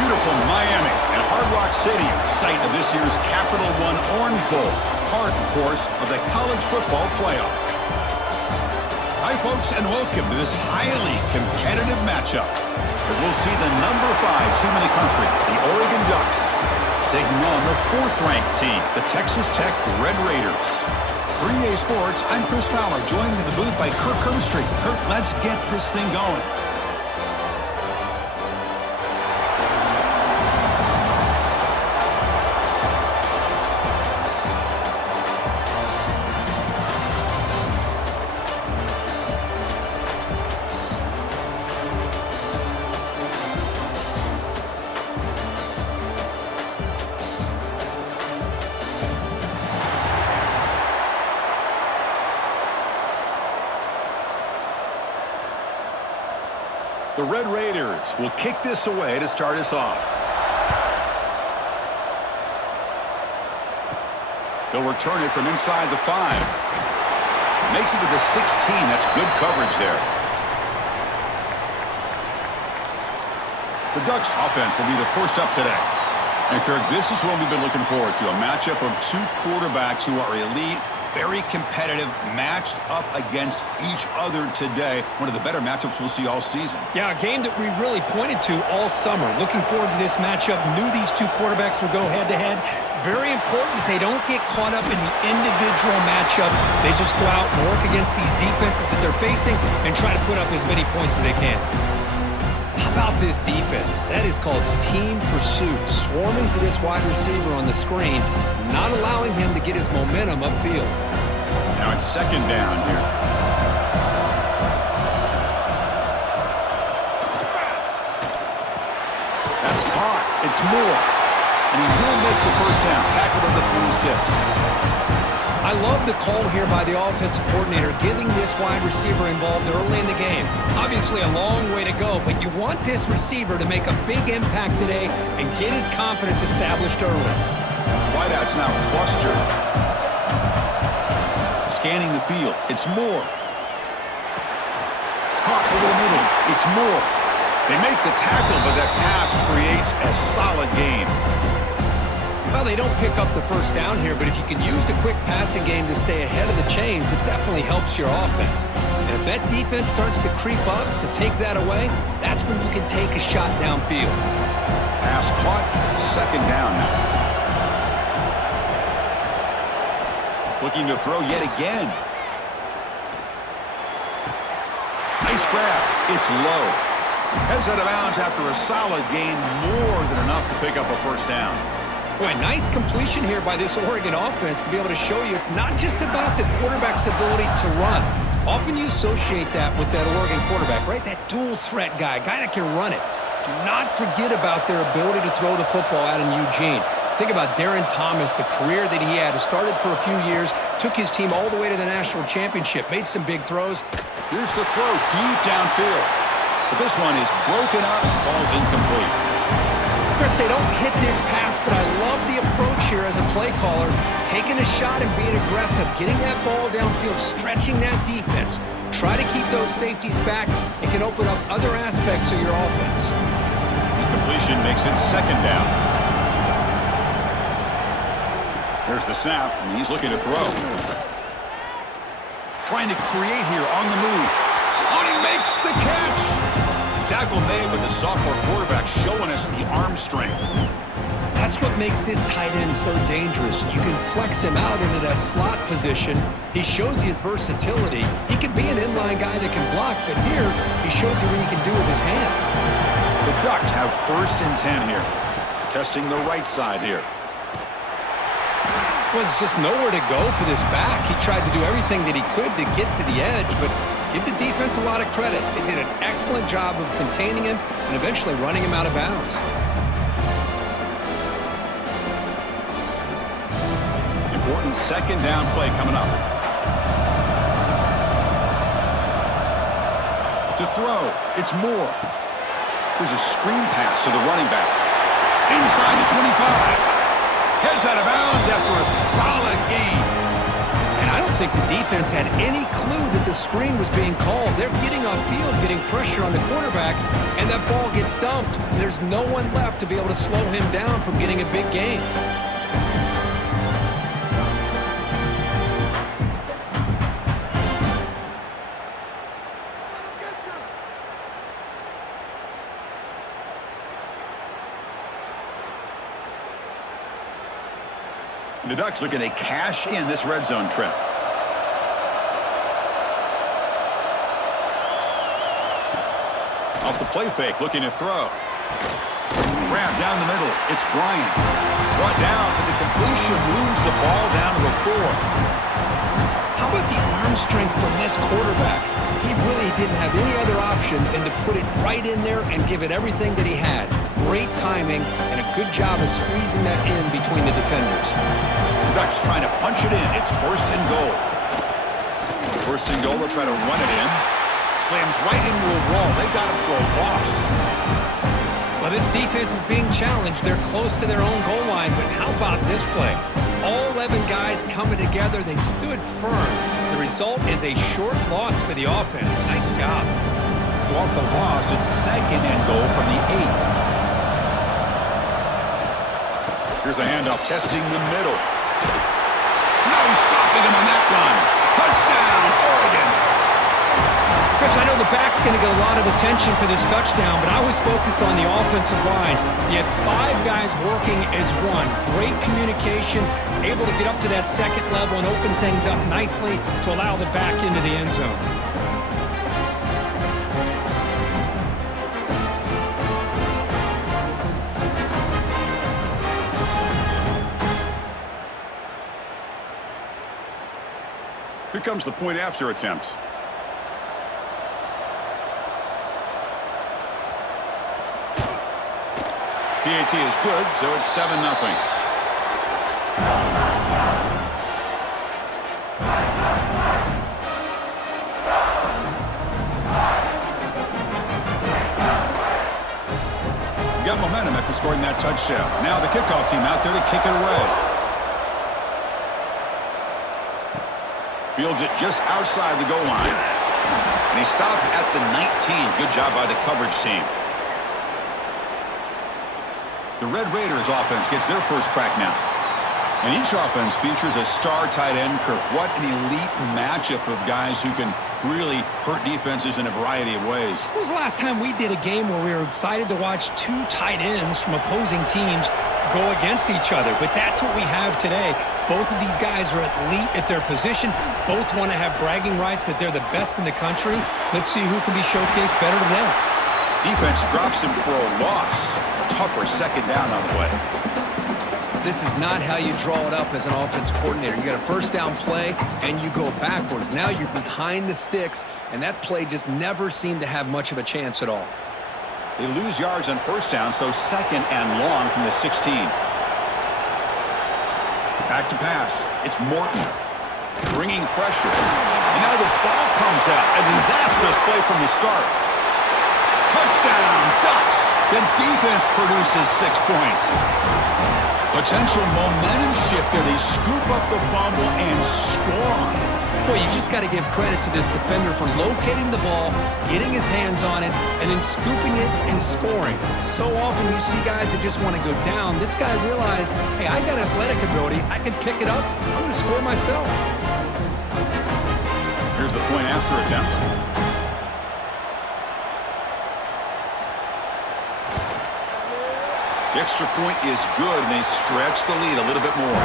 beautiful Miami and Hard Rock Stadium, site of this year's Capital One Orange Bowl, part, of course, of the college football playoff. Hi, folks, and welcome to this highly competitive matchup, as we'll see the number 5 team in the country, the Oregon Ducks, taking on the 4th-ranked team, the Texas Tech Red Raiders. For EA Sports, I'm Chris Fowler, joined in the booth by Kirk Herbstreit. Kirk, let's get this thing going. The Red Raiders will kick this away to start us off. They'll return it from inside the 5. Makes it to the 16. That's good coverage there. The Ducks offense will be the first up today. And Kirk, this is what we've been looking forward to, a matchup of 2 quarterbacks who are elite, very competitive, matched up against each other today. One of the better matchups we'll see all season. Yeah, a game that we really pointed to all summer. Looking forward to this matchup. Knew these 2 quarterbacks would go head-to-head. Very important that they don't get caught up in the individual matchup. They just go out and work against these defenses that they're facing and try to put up as many points as they can. How about this defense? That is called team pursuit. Swarming to this wide receiver on the screen, not allowing him to get his momentum upfield. Now it's 2nd down here. That's caught. It's Moore. And he will make the 1st down. Tackled at the 26. I love the call here by the offensive coordinator, getting this wide receiver involved early in the game. Obviously a long way to go, but you want this receiver to make a big impact today and get his confidence established early. Wideouts now clustered. Scanning the field. It's Moore. Caught over the middle. It's Moore. They make the tackle, but that pass creates a solid gain. Well, they don't pick up the 1st down here, but if you can use the quick passing game to stay ahead of the chains, it definitely helps your offense. And if that defense starts to creep up and take that away, that's when you can take a shot downfield. Pass caught. 2nd down now. Looking to throw yet again. Nice grab. It's low. Heads out of bounds after a solid gain, more than enough to pick up a 1st down. Boy, nice completion here by this Oregon offense to be able to show you it's not just about the quarterback's ability to run. Often you associate that with that Oregon quarterback, right? That dual threat guy that can run it. Do not forget about their ability to throw the football out in Eugene. Think about Darren Thomas, the career that he had. Started for a few years, took his team all the way to the national championship, made some big throws. Here's the throw deep downfield. But this one is broken up and falls incomplete. Chris, they don't hit this pass, but I love the approach here as a play caller. Taking a shot and being aggressive, getting that ball downfield, stretching that defense. Try to keep those safeties back. It can open up other aspects of your offense. Incompletion makes it 2nd down. There's the snap, and he's looking to throw. Trying to create here on the move. Oh, he makes the catch! Tackle made, but the sophomore quarterback showing us the arm strength. That's what makes this tight end so dangerous. You can flex him out into that slot position. He shows you his versatility. He can be an inline guy that can block, but here he shows you what he can do with his hands. The Ducks have 1st and 10 here. Testing the right side here. Well, there's just nowhere to go for this back. He tried to do everything that he could to get to the edge, but give the defense a lot of credit. They did an excellent job of containing him and eventually running him out of bounds. Important 2nd down play coming up. To throw, it's Moore. There's a screen pass to the running back. Inside the 25. Heads out of bounds after a solid gain. And I don't think the defense had any clue that the screen was being called. They're getting off field, getting pressure on the quarterback, and that ball gets dumped. There's no one left to be able to slow him down from getting a big gain. The Ducks looking to cash in this red zone trip. Off the play fake, looking to throw. Grab down the middle. It's Bryant. Brought down, but the completion moves the ball down to the 4. How about the arm strength from this quarterback? He really didn't have any other option than to put it right in there and give it everything that he had. Great timing and a good job of squeezing that in between the defenders. Ducks trying to punch it in. It's 1st and goal. 1st and goal, they'll try to run it in. Slams right into a wall. They've got him for a loss. Well, this defense is being challenged. They're close to their own goal line, but how about this play? All 11 guys coming together. They stood firm. The result is a short loss for the offense. Nice job. So off the loss, it's 2nd and goal from the 8. Here's the handoff, testing the middle. No stopping him on that run. Touchdown, Oregon. Chris, I know the back's going to get a lot of attention for this touchdown, but I was focused on the offensive line. You had 5 guys working as one. Great communication, able to get up to that 2nd level and open things up nicely to allow the back into the end zone. Here comes the point after attempt. PAT is good, so it's 7-0. Got momentum after scoring that touchdown. Now the kickoff team out there to kick it away. Fields it just outside the goal line. And he stopped at the 19. Good job by the coverage team. The Red Raiders offense gets their first crack now. And each offense features a star tight end, Kirk. What an elite matchup of guys who can really hurt defenses in a variety of ways. When was the last time we did a game where we were excited to watch 2 tight ends from opposing teams go against each other? But that's what we have today. Both of these guys are elite at their position. Both want to have bragging rights that they're the best in the country. Let's see who can be showcased better today. Defense drops him for a loss. Tougher 2nd down on the way. This is not how you draw it up as an offense coordinator. You got a 1st down play, and you go backwards. Now you're behind the sticks, and that play just never seemed to have much of a chance at all. They lose yards on 1st down, so 2nd and long from the 16. Back to pass. It's Morton. Bringing pressure. And now the ball comes out. A disastrous play from the start. Touchdown, Ducks. The defense produces 6 points. Potential momentum shift there. They scoop up the fumble and score on it. Boy, you just got to give credit to this defender for locating the ball, getting his hands on it, and then scooping it and scoring. So often you see guys that just want to go down. This guy realized, hey, I got athletic ability. I can pick it up. I'm going to score myself. Here's the point after attempt. The extra point is good, and they stretch the lead a little bit more.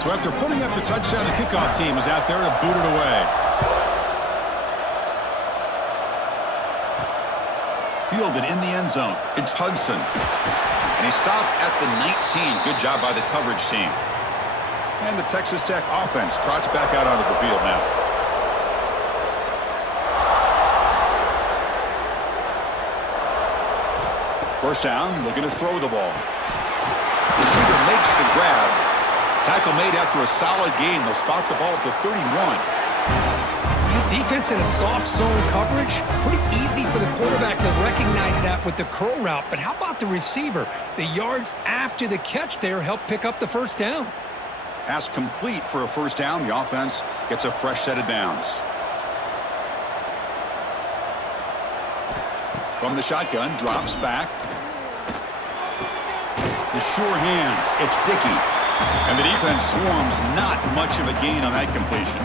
So after putting up the touchdown, the kickoff team is out there to boot it away. Fielded in the end zone. It's Hudson. And he stopped at the 19. Good job by the coverage team. And the Texas Tech offense trots back out onto the field now. First down, looking to throw the ball. Receiver makes the grab. Tackle made after a solid gain. They'll spot the ball at the 31. That Defense in a soft zone coverage, pretty easy for the quarterback to recognize that with the curl route. But how about the receiver? The yards after the catch there help pick up the first down. Pass complete for a first down. The offense gets a fresh set of downs. From the shotgun, drops back. The sure hands, it's Dickey. And the defense swarms, not much of a gain on that completion.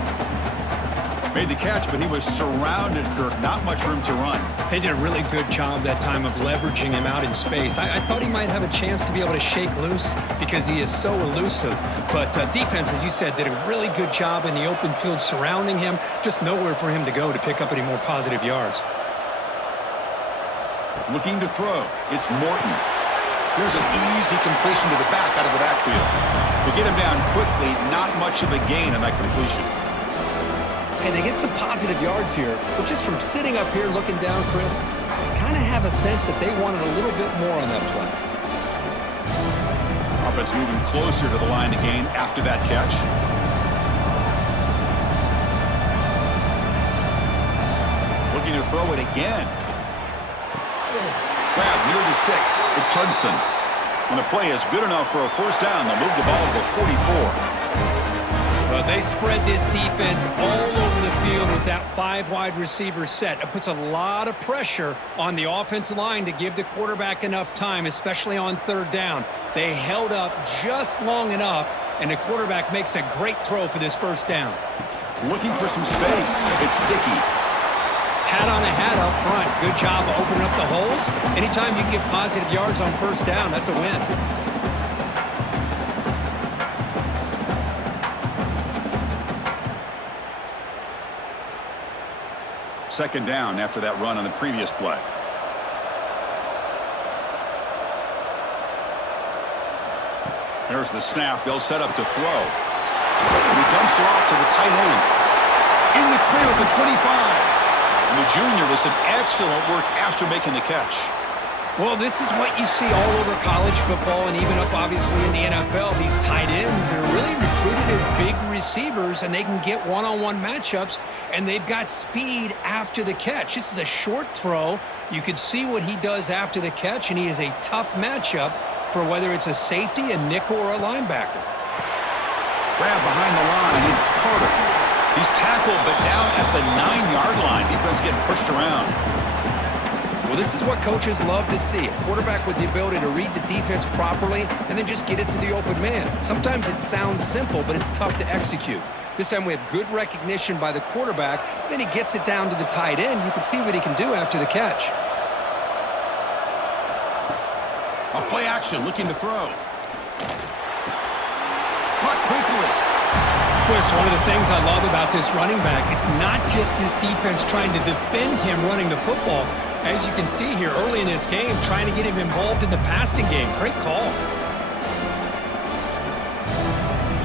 Made the catch, but he was surrounded, Kirk. Not much room to run. They did a really good job that time of leveraging him out in space. I thought he might have a chance to be able to shake loose because he is so elusive. But defense, as you said, did a really good job in the open field surrounding him. Just nowhere for him to go to pick up any more positive yards. Looking to throw. It's Morton. Here's an easy completion to the back out of the backfield. To get him down quickly, not much of a gain on that completion. Hey, they get some positive yards here, but just from sitting up here looking down, Chris, I kind of have a sense that they wanted a little bit more on that play. Offense moving closer to the line to gain after that catch. Looking to throw it again. Grab near the sticks. It's Hudson. And the play is good enough for a first down. They'll move the ball to the 44. Well, they spread this defense all over the field with that 5 wide receiver set. It puts a lot of pressure on the offensive line to give the quarterback enough time, especially on third down. They held up just long enough, and the quarterback makes a great throw for this first down. Looking for some space. It's Dickey. Hat on a hat up front. Good job of opening up the holes. Anytime you can get positive yards on first down, that's a win. Second down after that run on the previous play. There's the snap. They'll set up to throw. And he dumps it off to the tight end. In the clear at the 25. And the junior with some excellent work after making the catch. Well, this is what you see all over college football and even up, obviously, in the NFL. These tight ends are really recruited as big receivers, and they can get one-on-one matchups, and they've got speed after the catch. This is a short throw. You could see what he does after the catch, and he is a tough matchup for whether it's a safety, a nickel, or a linebacker. Grab behind the line. It's Carter. He's tackled, but down at the 9-yard line. Defense getting pushed around. Well, this is what coaches love to see. A quarterback with the ability to read the defense properly and then just get it to the open man. Sometimes it sounds simple, but it's tough to execute. This time we have good recognition by the quarterback. Then he gets it down to the tight end. You can see what he can do after the catch. A play action, looking to throw. Caught quickly. Well, it's one of the things I love about this running back. It's not just this defense trying to defend him running the football. As you can see here early in this game, trying to get him involved in the passing game. Great call.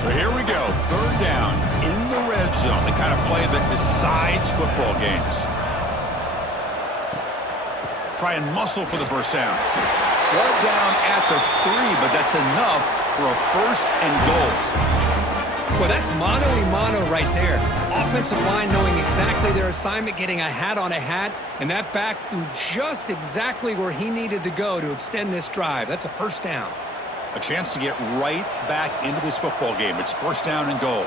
So here we go. Third down in the red zone. The kind of play that decides football games. Try and muscle for the first down. Brought down at the 3, but that's enough for a first and goal. Well, that's mano-a-mano right there. Offensive line knowing exactly their assignment, getting a hat on a hat, and that back threw just exactly where he needed to go to extend this drive. That's a first down. A chance to get right back into this football game. It's first down and goal.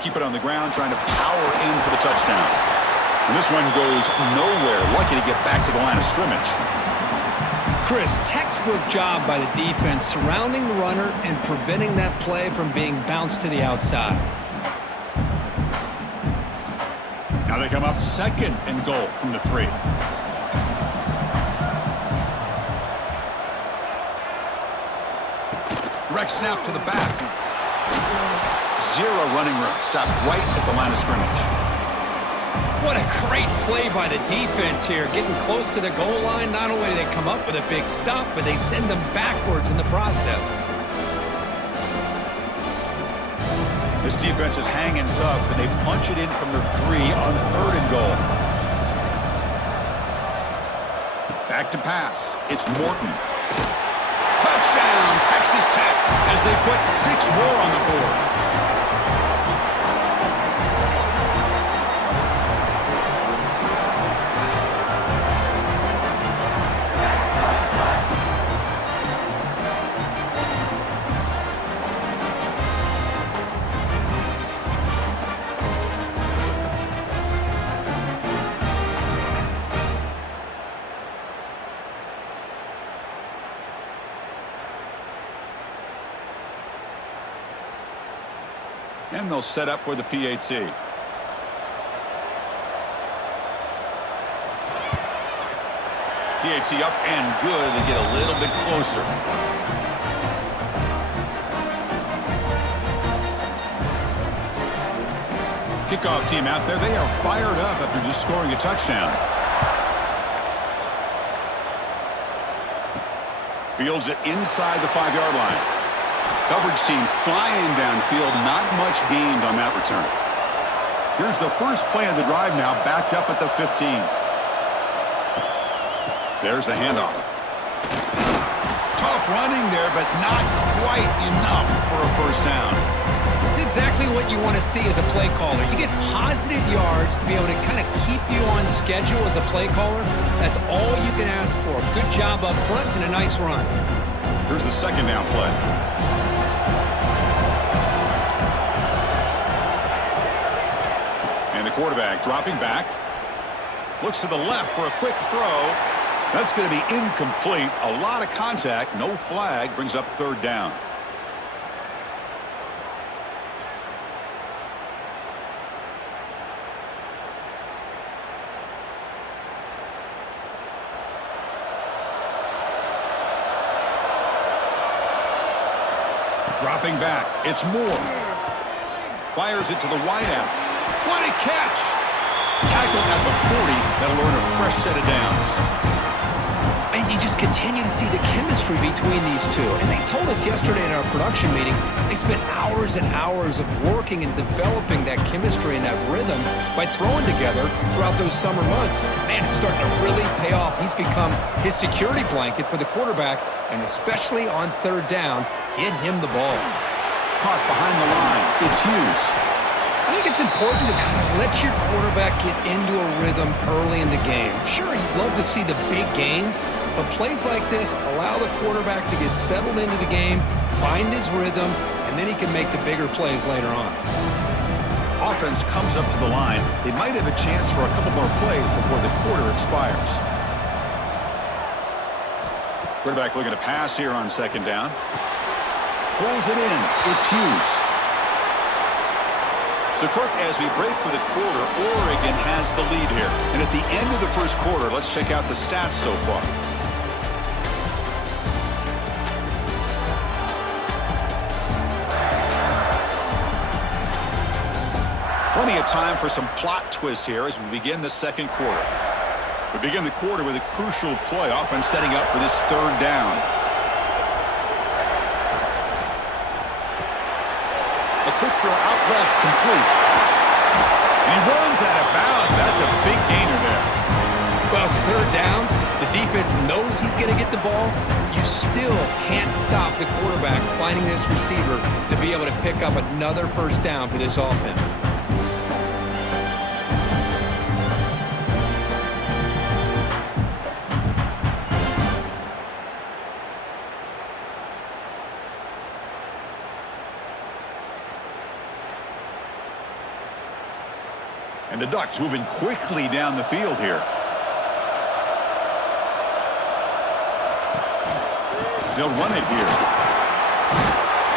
Keep it on the ground, trying to power in for the touchdown. And this one goes nowhere. Lucky to get back to the line of scrimmage. Chris, textbook job by the defense surrounding the runner and preventing that play from being bounced to the outside. Now they come up second and goal from the 3. Direct snap to the back. Zero running room. Stopped right at the line of scrimmage. What a great play by the defense here. Getting close to the goal line, not only do they come up with a big stop, but they send them backwards in the process. This defense is hanging tough, and they punch it in from the 3 on third and goal. Back to pass. It's Morton. Touchdown, Texas Tech, as they put 6 more on the board. And they'll set up for the PAT. PAT up and good. They get a little bit closer. Kickoff team out there. They are fired up after just scoring a touchdown. Fields it inside the 5-yard line. Coverage team flying downfield. Not much gained on that return. Here's the first play of the drive now, backed up at the 15. There's the handoff. Tough running there, but not quite enough for a first down. It's exactly what you want to see as a play caller. You get positive yards to be able to kind of keep you on schedule as a play caller. That's all you can ask for. Good job up front and a nice run. Here's the second down play. And the quarterback dropping back. Looks to the left for a quick throw. That's going to be incomplete. A lot of contact. No flag. Brings up third down. Dropping back. It's Moore. Fires it to the wideout. What a catch! Tackled at the 40. That'll earn a fresh set of downs. And you just continue to see the chemistry between these two. And they told us yesterday in our production meeting, they spent hours and hours of working and developing that chemistry and that rhythm by throwing together throughout those summer months. And man, it's starting to really pay off. He's become his security blanket for the quarterback, and especially on third down, get him the ball. Caught behind the line. It's Hughes. I think it's important to kind of let your quarterback get into a rhythm early in the game. Sure, you'd love to see the big gains, but plays like this allow the quarterback to get settled into the game, find his rhythm, and then he can make the bigger plays later on. Offense comes up to the line. They might have a chance for a couple more plays before the quarter expires. Quarterback looking to pass here on second down. Pulls it in. It's Hughes. So, Kirk, as we break for the quarter, Oregon has the lead here. And at the end of the first quarter, let's check out the stats so far. Plenty of time for some plot twists here as we begin the second quarter. We begin the quarter with a crucial play, often setting up for this third down. A quick throw out left, complete. And he runs out of bounds. That's a big gainer there. Well, it's third down. The defense knows he's going to get the ball. You still can't stop the quarterback finding this receiver to be able to pick up another first down for this offense. And the Ducks moving quickly down the field here. They'll run it here.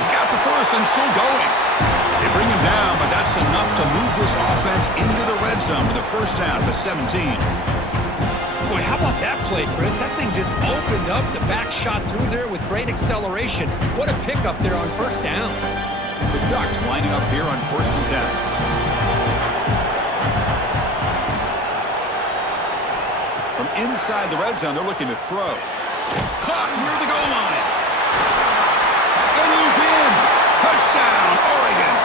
He's got the first and still going. They bring him down, but that's enough to move this offense into the red zone with a first down to 17. Boy, how about that play, Chris? That thing just opened up. The back shot through there with great acceleration. What a pickup there on first down. The Ducks lining up here on 1st and 10. From inside the red zone, they're looking to throw. Caught near the goal line. And he's in. Touchdown, Oregon.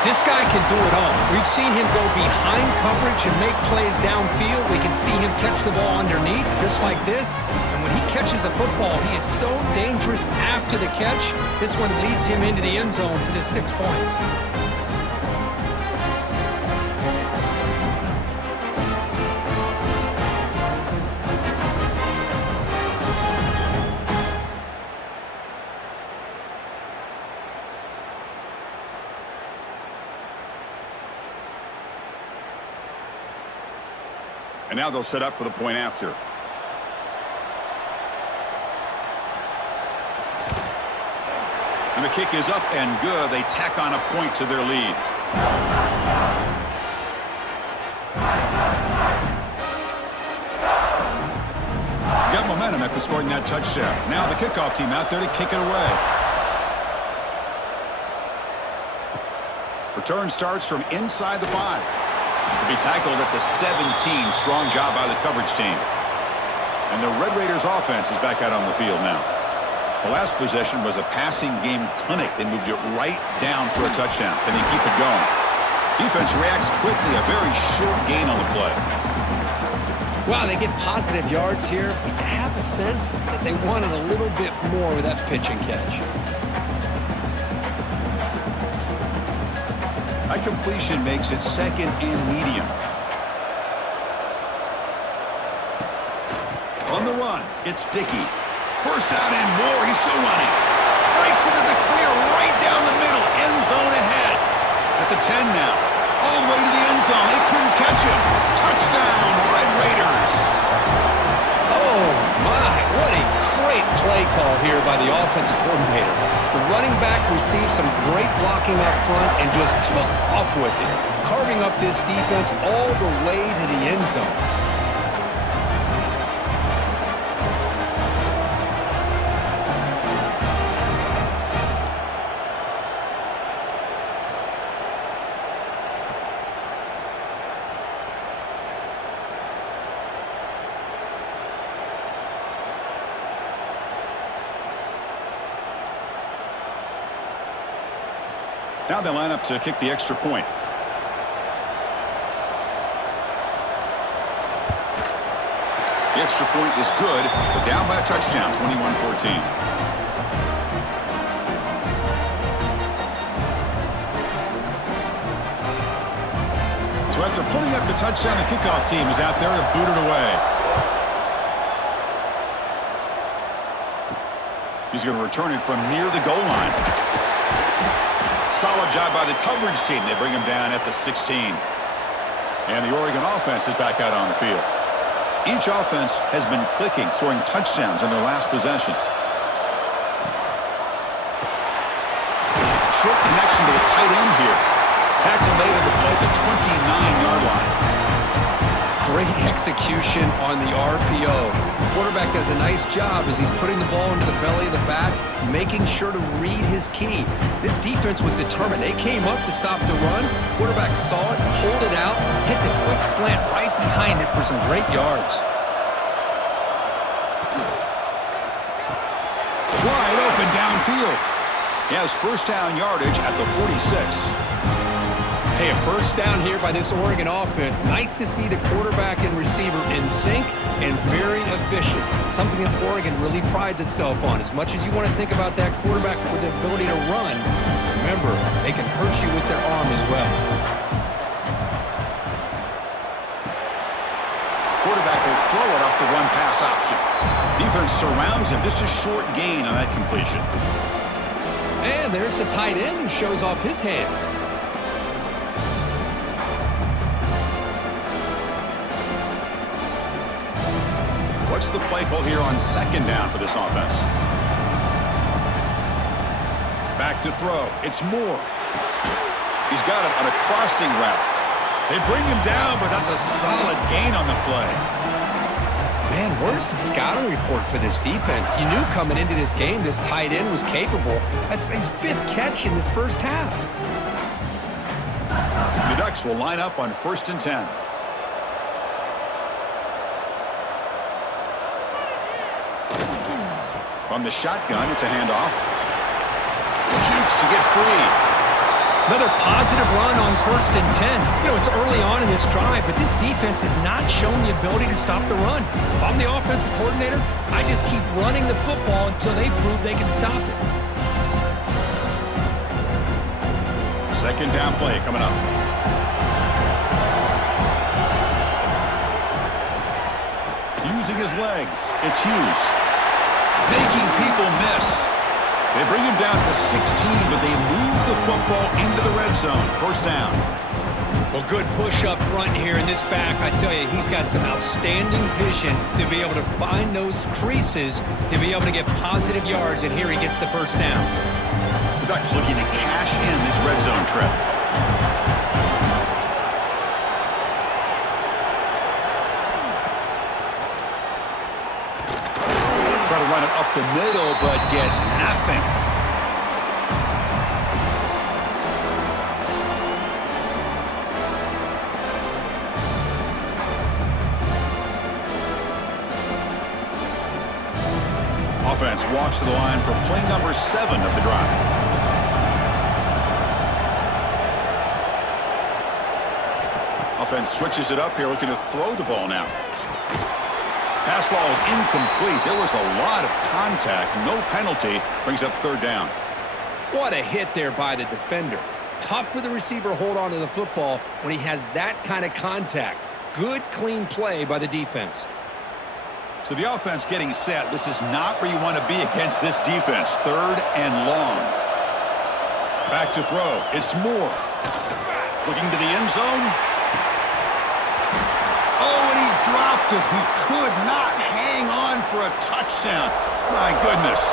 This guy can do it all. We've seen him go behind coverage and make plays downfield. We can see him catch the ball underneath, just like this. And when he catches a football, he is so dangerous after the catch. This one leads him into the end zone for the 6 points. And now they'll set up for the point after. And the kick is up and good. They tack on a point to their lead. Got momentum after scoring that touchdown. Now the kickoff team out there to kick it away. Return starts from inside the 5. To be tackled at the 17. Strong job by the coverage team. And the Red Raiders offense is back out on the field now. The last possession was a passing game clinic. They moved it right down for a touchdown. Can they keep it going? Defense reacts quickly. A very short gain on the play. Wow, they get positive yards here. But I have a sense that they wanted a little bit more with that pitch and catch. That completion makes it second and medium. On the run, it's Dickey. First out and more. He's still running. Breaks into the clear right down the middle. End zone ahead. At the 10 now. All the way to the end zone. They couldn't catch him. Touchdown, Red Raiders. Oh, my. What a great play call here by the offensive coordinator. The running back received some great blocking up front and just took off with it, carving up this defense all the way to the end zone. Now they line up to kick the extra point. The extra point is good, but down by a touchdown, 21-14. So after putting up the touchdown, the kickoff team is out there to boot it away. He's going to return it from near the goal line. Solid job by the coverage team. They bring him down at the 16. And the Oregon offense is back out on the field. Each offense has been clicking, scoring touchdowns in their last possessions. Short connection to the tight end here. Tackle made on the play at the 29-yard line. Great execution on the RPO. The quarterback does a nice job as he's putting the ball into the belly of the back, making sure to read his key. This defense was determined. They came up to stop the run. Quarterback saw it, pulled it out, hit the quick slant right behind it for some great yards. Wide open downfield. He has first down yardage at the 46. Hey, a first down here by this Oregon offense. Nice to see the quarterback and receiver in sync and very efficient. Something that Oregon really prides itself on. As much as you want to think about that quarterback with the ability to run, remember, they can hurt you with their arm as well. Quarterback will throw it off the run-pass option. Defense surrounds him. Just a short gain on that completion. And there's the tight end who shows off his hands. What's the play call here on second down for this offense? Back to throw. It's Moore. He's got it on a crossing route. They bring him down, but that's a solid gain on the play. Man, where's the scouting report for this defense? You knew coming into this game this tight end was capable. That's his 5th catch in this first half. The Ducks will line up on 1st and 10. From the shotgun, it's a handoff. Jukes to get free. Another positive run on 1st and 10. You know, it's early on in this drive, but this defense has not shown the ability to stop the run. If I'm the offensive coordinator, I just keep running the football until they prove they can stop it. Second down play coming up. Using his legs, it's Hughes. Making people miss. They bring him down to the 16, but they move the football into the red zone. First down. Well, good push up front here in this back. I tell you, he's got some outstanding vision to be able to find those creases, to be able to get positive yards, and here he gets the first down. Ducks looking to cash in this red zone trip. Try to run it up the middle, but get nothing. Offense walks to the line for play number 7 of the drive. Offense switches it up here, looking to throw the ball now. Pass ball is incomplete. There was a lot of contact. No penalty. Brings up 3rd down. What a hit there by the defender. Tough for the receiver to hold on to the football when he has that kind of contact. Good, clean play by the defense. So the offense getting set. This is not where you want to be against this defense. 3rd and long. Back to throw. It's Moore. Looking to the end zone. Oh, and he dropped it. He could not hang on for a touchdown. My goodness.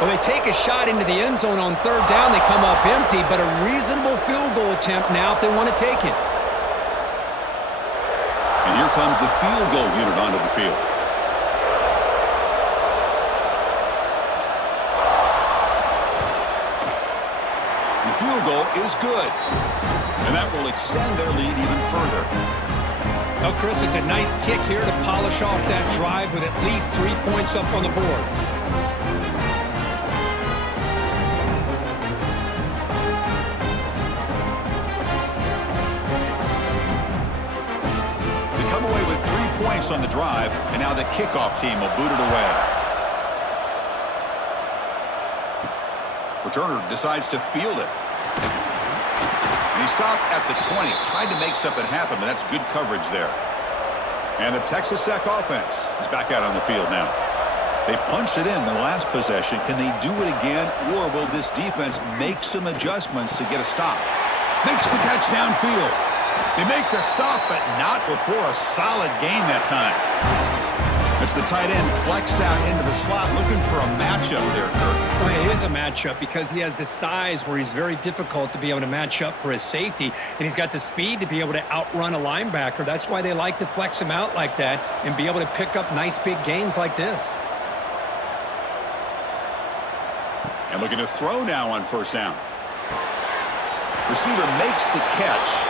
Well, they take a shot into the end zone on 3rd down. They come up empty, but a reasonable field goal attempt now if they want to take it. And here comes the field goal unit onto the field. The field goal is good. And that will extend their lead even further. Well, Chris, it's a nice kick here to polish off that drive with at least 3 points up on the board. They come away with 3 points on the drive, and now the kickoff team will boot it away. Returner decides to field it. And he stopped at the 20, tried to make something happen, but that's good coverage there. And the Texas Tech offense is back out on the field now. They punched it in the last possession. Can they do it again, or will this defense make some adjustments to get a stop? Makes the catch downfield. They make the stop, but not before a solid gain that time. It's the tight end flexed out into the slot, looking for a matchup there, Kirk. Well, it is a matchup because he has the size where he's very difficult to be able to match up for his safety, and he's got the speed to be able to outrun a linebacker. That's why they like to flex him out like that and be able to pick up nice big gains like this. And looking to throw now on 1st down. Receiver makes the catch.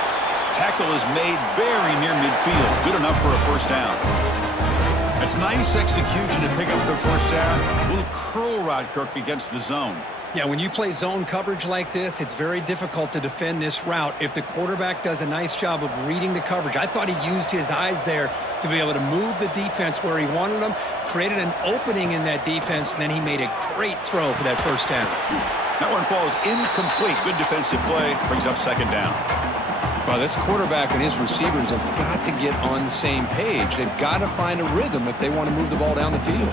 Tackle is made very near midfield. Good enough for a 1st down. It's nice execution to pick up the 1st down. A little curl rod, Kirk, against the zone. Yeah, when you play zone coverage like this, it's very difficult to defend this route if the quarterback does a nice job of reading the coverage. I thought he used his eyes there to be able to move the defense where he wanted them, created an opening in that defense, and then he made a great throw for that 1st down. That one falls incomplete. Good defensive play. Brings up 2nd down. Well, this quarterback and his receivers have got to get on the same page. They've got to find a rhythm if they want to move the ball down the field.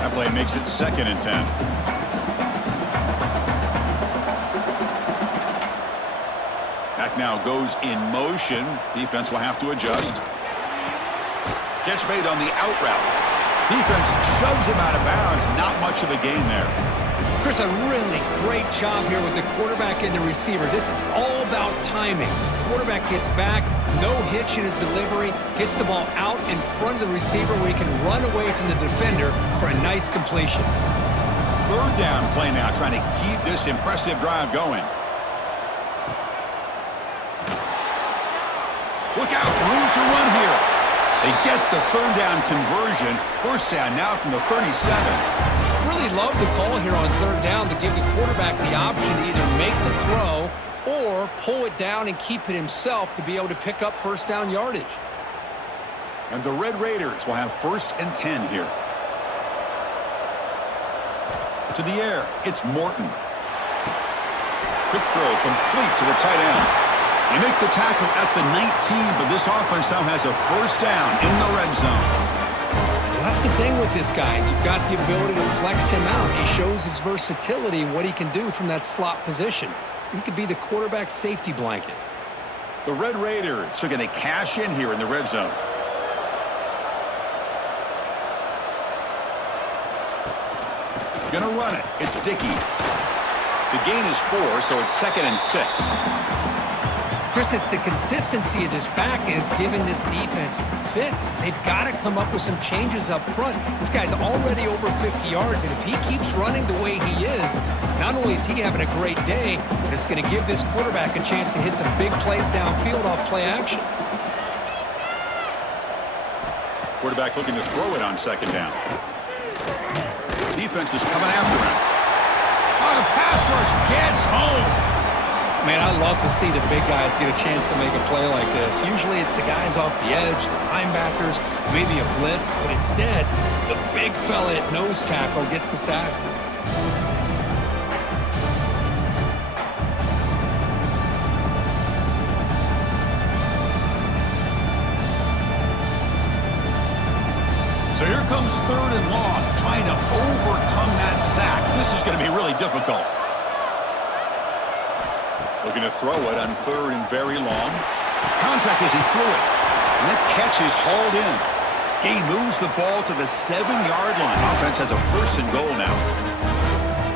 That play makes it 2nd and 10. Back now goes in motion. Defense will have to adjust. Catch made on the out route. Defense shoves him out of bounds. Not much of a gain there. Chris, a really great job here with the quarterback and the receiver. This is all about timing. Quarterback gets back, no hitch in his delivery, gets the ball out in front of the receiver where he can run away from the defender for a nice completion. 3rd down play now, trying to keep this impressive drive going. Look out, room to run here. They get the 3rd down conversion. 1st down now from the 37. Really love the call here on 3rd down to give the quarterback the option to either make the throw or pull it down and keep it himself to be able to pick up 1st down yardage. And the Red Raiders will have 1st and 10 here. To the air, it's Morton. Quick throw complete to the tight end. They make the tackle at the 19, but this offense now has a 1st down in the red zone. Well, that's the thing with this guy. You've got the ability to flex him out. He shows his versatility and what he can do from that slot position. He could be the quarterback safety blanket. The Red Raiders are going to cash in here in the red zone. Gonna run it. It's Dickey. The gain is 4, so it's 2nd and 6. Chris, it's the consistency of this back is giving this defense fits. They've got to come up with some changes up front. This guy's already over 50 yards, and if he keeps running the way he is, not only is he having a great day, but it's going to give this quarterback a chance to hit some big plays downfield off play action. Quarterback looking to throw it on 2nd down. Defense is coming after him. Oh, the pass rush gets home. Man, I love to see the big guys get a chance to make a play like this. Usually it's the guys off the edge, the linebackers, maybe a blitz, but instead, the big fella at nose tackle gets the sack. So here comes 3rd and long, trying to overcome that sack. This is going to be really difficult. Looking to throw it on 3rd and very long. Contact as he threw it. And that catch is hauled in. He moves the ball to the 7-yard line. Offense has a 1st and goal now.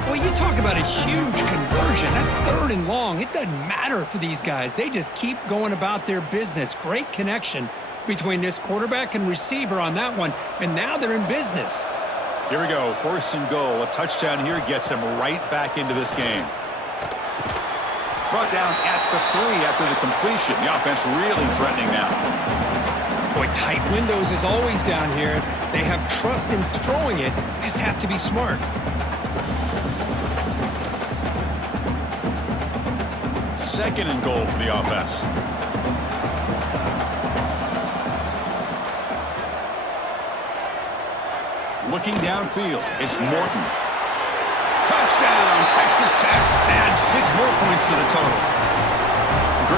Well, you talk about a huge conversion. That's 3rd and long. It doesn't matter for these guys. They just keep going about their business. Great connection between this quarterback and receiver on that one. And now they're in business. Here we go. 1st and goal. A touchdown here gets them right back into this game. Brought down at the 3 after the completion. The offense really threatening now. Boy, tight windows is always down here. They have trust in throwing it. They just have to be smart. Second and goal for the offense. Looking downfield, it's Morton. Touchdown, Texas Tech. And 6 more points to the total.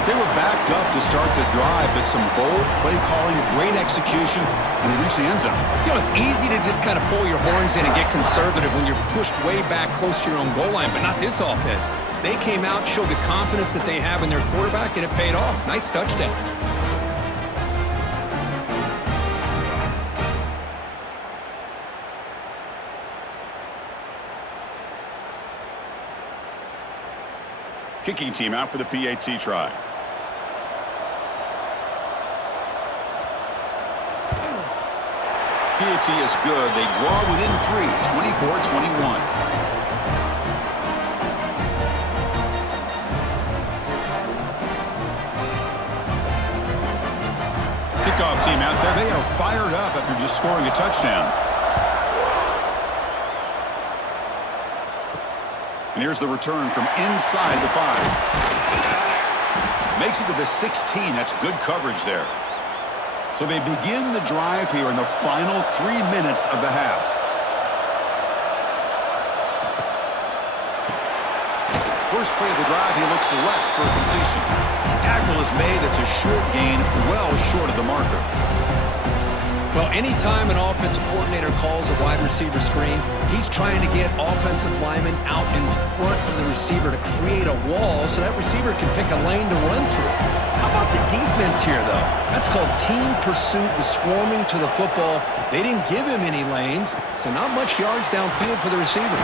They were backed up to start the drive, but some bold play calling, great execution, and they reached the end zone. You know, it's easy to just kind of pull your horns in and get conservative when you're pushed way back close to your own goal line, but not this offense. They came out, showed the confidence that they have in their quarterback, and it paid off. Nice touchdown. Kicking team out for the PAT try. PAT is good. They draw within 3, 24-21. Kickoff team out there. They are fired up after just scoring a touchdown. And here's the return from inside the 5. Makes it to the 16. That's good coverage there. So they begin the drive here in the final 3 minutes of the half. First play of the drive, he looks left for a completion. Tackle is made. That's a short gain, well short of the marker. Well, anytime an offensive coordinator calls a wide receiver screen, he's trying to get offensive linemen out in front of the receiver to create a wall so that receiver can pick a lane to run through. How about the defense here, though? That's called team pursuit and swarming to the football. They didn't give him any lanes, so not much yards downfield for the receiver.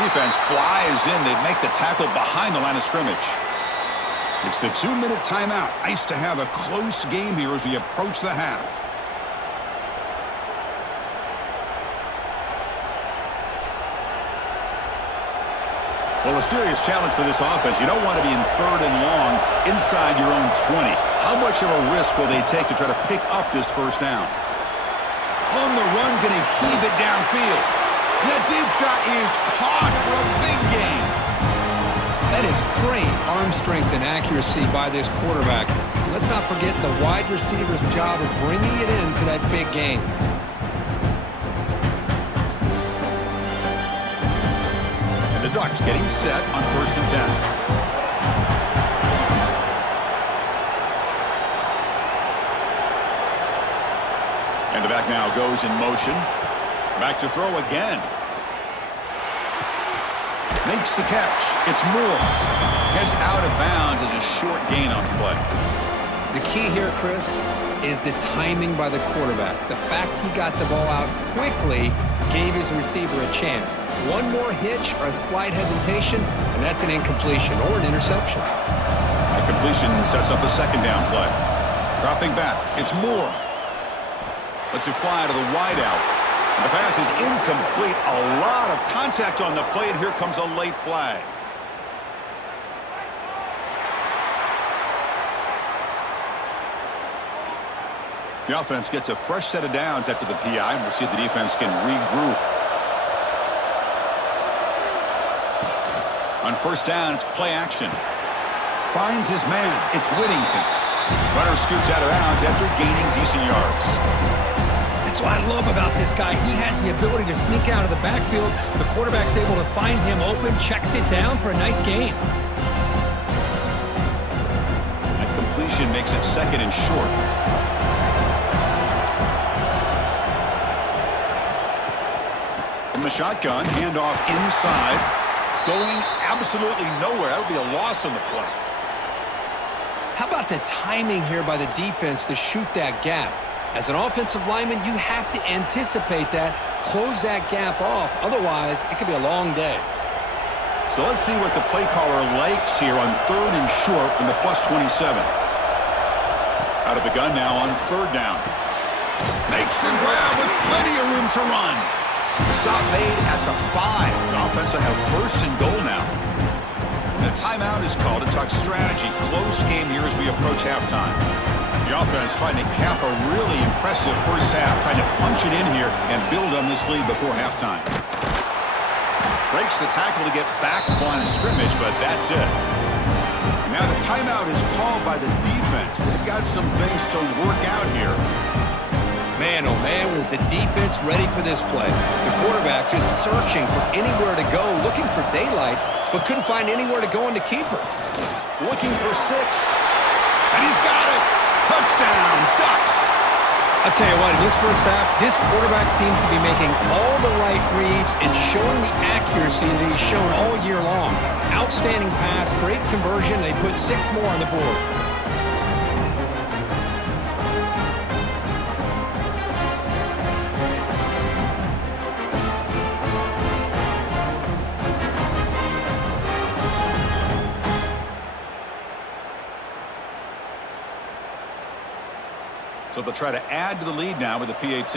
Defense flies in. They make the tackle behind the line of scrimmage. It's the 2-minute timeout. Nice to have a close game here as we approach the half. Well, a serious challenge for this offense. You don't want to be in 3rd and long inside your own 20. How much of a risk will they take to try to pick up this 1st down? On the run, going to heave it downfield. That deep shot is caught for a big gain. That is great arm strength and accuracy by this quarterback. Let's not forget the wide receiver's job of bringing it in for that big gain. The Ducks getting set on 1st and 10. And the back now goes in motion. Back to throw again. Makes the catch. It's Moore. Heads out of bounds as a short gain on the play. The key here, Chris, is the timing by the quarterback. The fact he got the ball out quickly gave his receiver a chance. One more hitch or a slight hesitation, and that's an incompletion or an interception. A completion sets up a second down play. Dropping back, it's Moore. Lets it fly to the wideout. The pass is incomplete. A lot of contact on the play, and here comes a late flag. The offense gets a fresh set of downs after the PI. We'll see if the defense can regroup. On first down, it's play action. Finds his man. It's Whittington. Runner scoots out of bounds after gaining decent yards. That's what I love about this guy. He has the ability to sneak out of the backfield. The quarterback's able to find him open, checks it down for a nice gain. That completion makes it second and short. From the shotgun, handoff inside. Going absolutely nowhere. That would be a loss on the play. How about the timing here by the defense to shoot that gap? As an offensive lineman, you have to anticipate that, close that gap off. Otherwise, it could be a long day. So let's see what the play caller likes here on third and short from the +27. Out of the gun now on third down. Makes the grab with plenty of room to run. Stop made at the 5. The offense will have first and goal now. The timeout is called to talk strategy. Close game here as we approach halftime. The offense trying to cap a really impressive first half, trying to punch it in here and build on this lead before halftime. Breaks the tackle to get back to the line of scrimmage, but that's it. Now the timeout is called by the defense. They've got some things to work out here. Man, oh man, was the defense ready for this play. The quarterback just searching for anywhere to go, looking for daylight, but couldn't find anywhere to go in the keeper. Looking for 6. And he's got it. Touchdown, Ducks. I'll tell you what, in this first half, this quarterback seems to be making all the right reads and showing the accuracy that he's shown all year long. Outstanding pass, great conversion. They put 6 more on the board. So they'll try to add to the lead now with the PAT.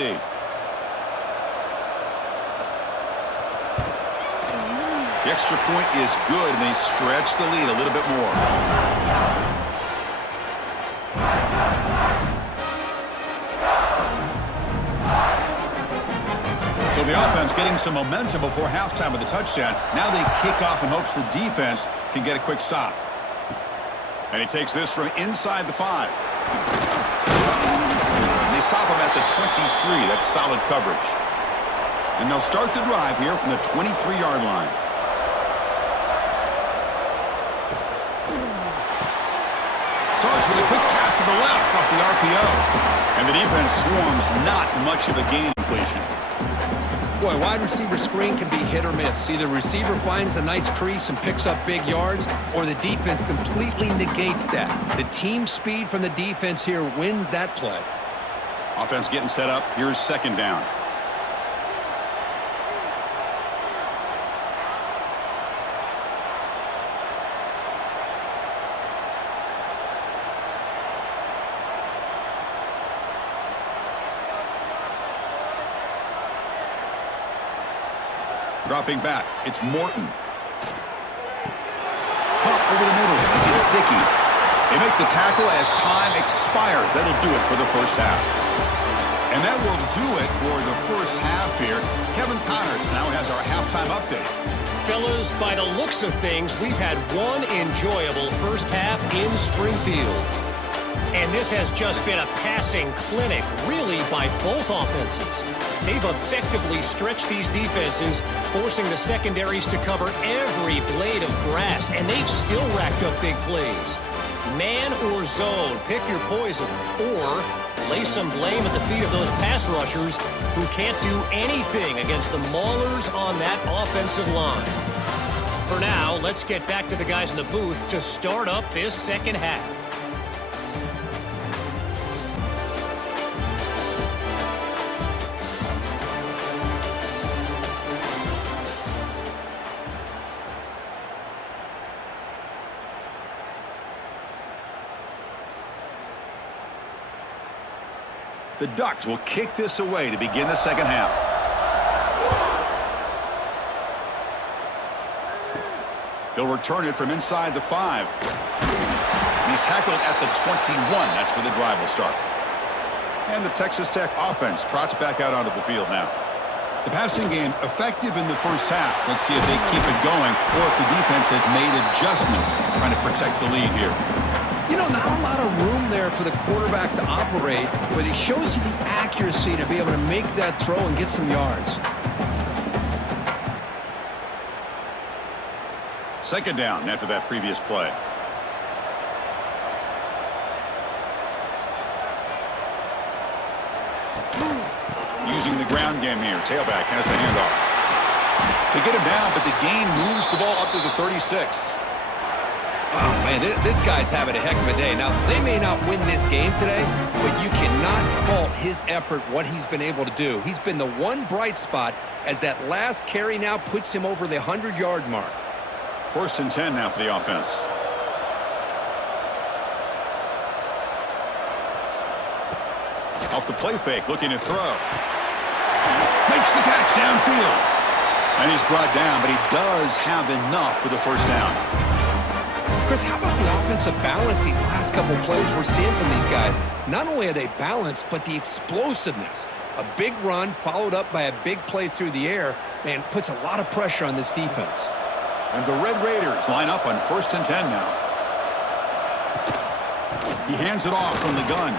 The extra point is good, and they stretch the lead a little bit more. So the offense getting some momentum before halftime with the touchdown. Now they kick off in hopes the defense can get a quick stop. And he takes this from inside the 5. They stop him at the 23. That's solid coverage. And they'll start the drive here from the 23-yard line. Starts with a quick pass to the left off the RPO. And the defense swarms not much of a gain completion. Boy, wide receiver screen can be hit or miss. Either receiver finds a nice crease and picks up big yards, or the defense completely negates that. The team speed from the defense here wins that play. Offense getting set up. Here's second down. Dropping back, it's Morton. Pump over the middle, it's Dickey. They make the tackle as time expires. That'll do it for the first half. And that will do it for the first half here. Kevin Connors now has our halftime update. Fellas, by the looks of things, we've had one enjoyable first half in Springfield. And this has just been a passing clinic, really, by both offenses. They've effectively stretched these defenses, forcing the secondaries to cover every blade of grass, and they've still racked up big plays. Man or zone, pick your poison, or lay some blame at the feet of those pass rushers who can't do anything against the maulers on that offensive line. For now, let's get back to the guys in the booth to start up this second half. The Ducks will kick this away to begin the second half. He'll return it from inside the 5. And he's tackled at the 21. That's where the drive will start. And the Texas Tech offense trots back out onto the field now. The passing game effective in the first half. Let's see if they keep it going or if the defense has made adjustments trying to protect the lead here. You know, not a lot of room there for the quarterback to operate, but he shows you the accuracy to be able to make that throw and get some yards. Second down after that previous play. Using the ground game here. Tailback has the handoff. They get him down, but the gain moves the ball up to the 36. Oh, man, this guy's having a heck of a day. Now, they may not win this game today, but you cannot fault his effort, what he's been able to do. He's been the one bright spot as that last carry now puts him over the 100-yard mark. 1st and 10 now for the offense. Off the play fake, looking to throw. Makes the catch downfield. And he's brought down, but he does have enough for the first down. Chris, how about the offensive balance these last couple plays we're seeing from these guys? Not only are they balanced, but the explosiveness. A big run followed up by a big play through the air, man, puts a lot of pressure on this defense. And the Red Raiders line up on 1st and 10 now. He hands it off from the gun.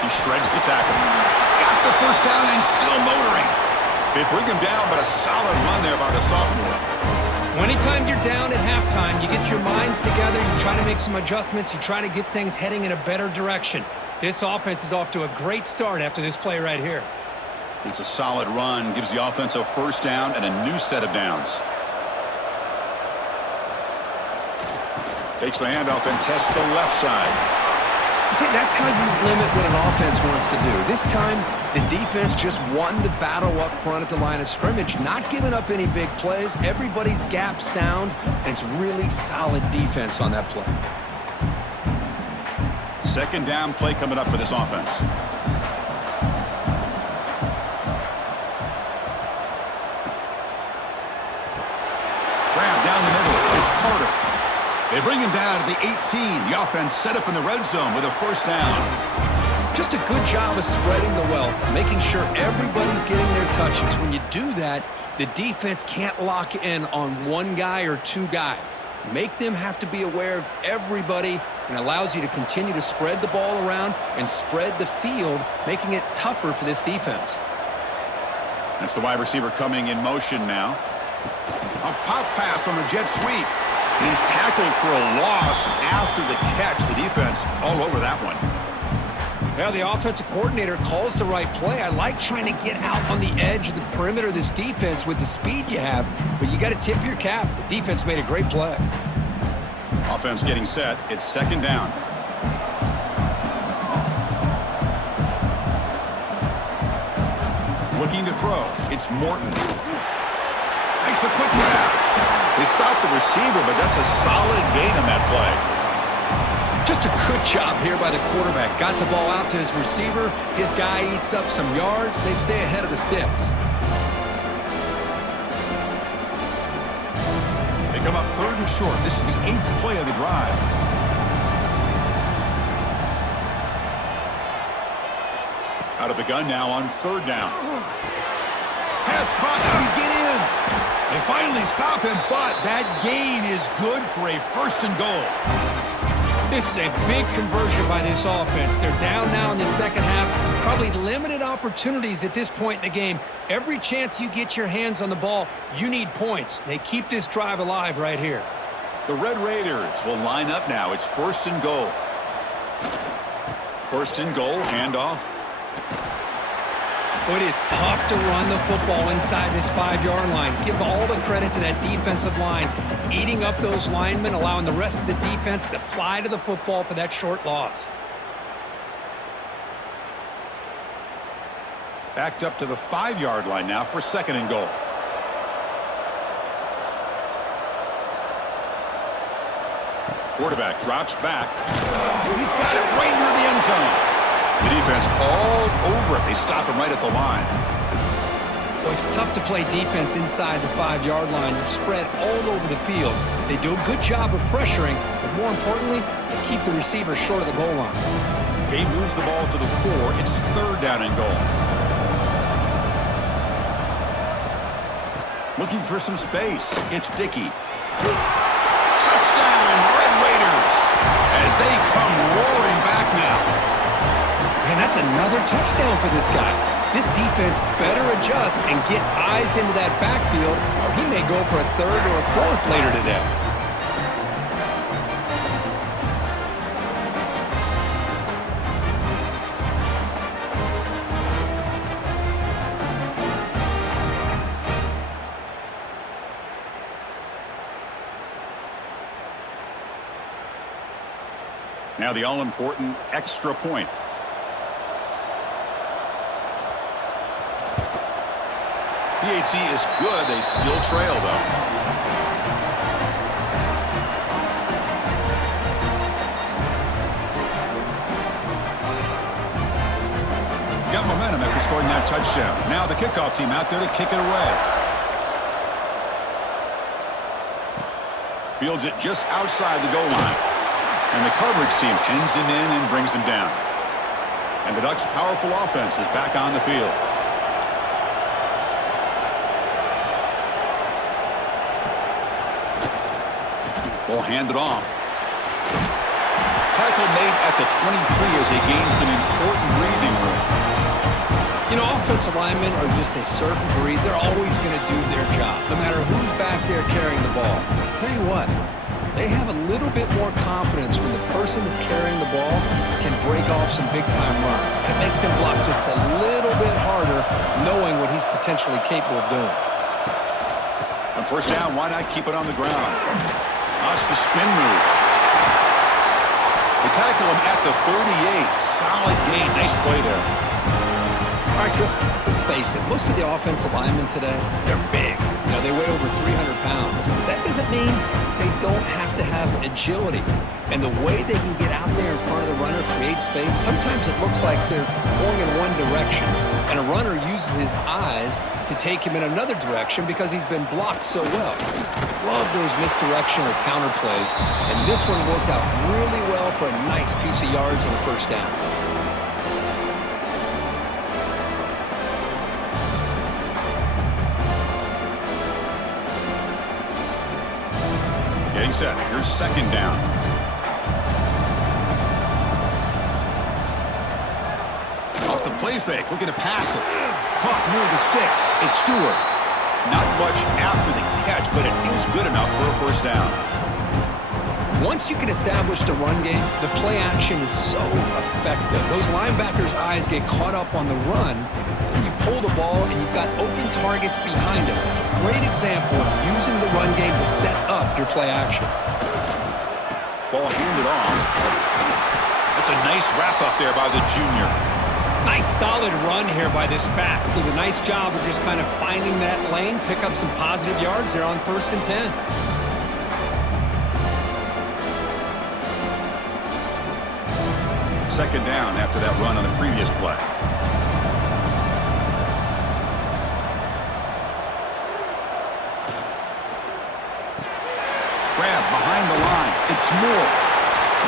He shreds the tackle. Got the first down and still motoring. They bring him down, but a solid run there by the sophomore. Anytime you're down at halftime, you get your minds together, you try to make some adjustments, you try to get things heading in a better direction. This offense is off to a great start after this play right here. It's a solid run, gives the offense a first down and a new set of downs. Takes the handoff and tests the left side. See, that's how you limit what an offense wants to do. This time, the defense just won the battle up front at the line of scrimmage, not giving up any big plays. Everybody's gap sound, and it's really solid defense on that play. Second down play coming up for this offense. Grab down the middle. It's Carter. They bring him down to the 18. The offense set up in the red zone with a first down. Just a good job of spreading the wealth, making sure everybody's getting their touches. When you do that, the defense can't lock in on one guy or two guys. Make them have to be aware of everybody, and allows you to continue to spread the ball around and spread the field, making it tougher for this defense. That's the wide receiver coming in motion now. A pop pass on the jet sweep. He's tackled for a loss after the catch. The defense all over that one. Well, the offensive coordinator calls the right play. I like trying to get out on the edge of the perimeter of this defense with the speed you have, but you got to tip your cap. The defense made a great play. Offense getting set. It's second down. Looking to throw. It's Morton. Makes a quick grab. They stopped the receiver, but that's a solid gain on that play. Just a good job here by the quarterback. Got the ball out to his receiver. His guy eats up some yards. They stay ahead of the sticks. They come up 3rd and short. This is the 8th play of the drive. Out of the gun now on 3rd down. Pass caught. Did he get in? They finally stop him, but that gain is good for a 1st and goal. This is a big conversion by this offense. They're down now in the second half. Probably limited opportunities at this point in the game. Every chance you get your hands on the ball, you need points. They keep this drive alive right here. The Red Raiders will line up now. It's 1st and goal. 1st and goal, handoff. Well, it is tough to run the football inside this 5-yard line. Give all the credit to that defensive line, eating up those linemen, allowing the rest of the defense to fly to the football for that short loss. Backed up to the 5-yard line now for 2nd and goal. Quarterback drops back. He's got it right near the end zone. The defense all over it. They stop him right at the line. Well, it's tough to play defense inside the 5-yard line. You're spread all over the field. They do a good job of pressuring, but more importantly, they keep the receiver short of the goal line. He moves the ball to the 4. It's 3rd down and goal. Looking for some space. It's Dickey. Touchdown, Red Raiders, as they come roaring back now. Man, that's another touchdown for this guy. This defense better adjust and get eyes into that backfield, or he may go for a 3rd or a 4th later today. Now the all-important extra point. PAT is good. They still trail, though. Got momentum after scoring that touchdown. Now the kickoff team out there to kick it away. Fields it just outside the goal line. And the coverage team pins him in and brings him down. And the Ducks' powerful offense is back on the field. Ball handed off. Tackle made at the 23 as they gain some important breathing room. You know, offensive linemen are just a certain breed. They're always going to do their job, no matter who's back there carrying the ball. I'll tell you what, they have a little bit more confidence when the person that's carrying the ball can break off some big-time runs. That makes him block just a little bit harder, knowing what he's potentially capable of doing. On 1st down, why not keep it on the ground? That's the spin move. They tackle him at the 38. Solid gain. Nice play there. All right, Chris, let's face it. Most of the offensive linemen today, they're big. You know, they weigh over 300 pounds. But that doesn't mean they don't have to have agility. And the way they can get out there in front of the runner, create space, sometimes it looks like they're going in one direction. And a runner uses his eyes to take him in another direction because he's been blocked so well. Love those misdirection or counter plays. And this one worked out really well for a nice piece of yards and a 1st down. Getting set. Here's 2nd down. Off the play fake. Looking to pass it. Caught near the sticks. It's Stewart. Not much after the catch, but it is good enough for a 1st down. Once you can establish the run game, the play action is so effective. Those linebackers' eyes get caught up on the run, and you pull the ball, and you've got open targets behind them. It's a great example of using the run game to set up your play action. Ball handed off. That's a nice wrap-up there by the junior. Nice solid run here by this back. Did a nice job of just kind of finding that lane, pick up some positive yards there on 1st and 10. Second down after that run on the previous play. Grab behind the line. It's Moore.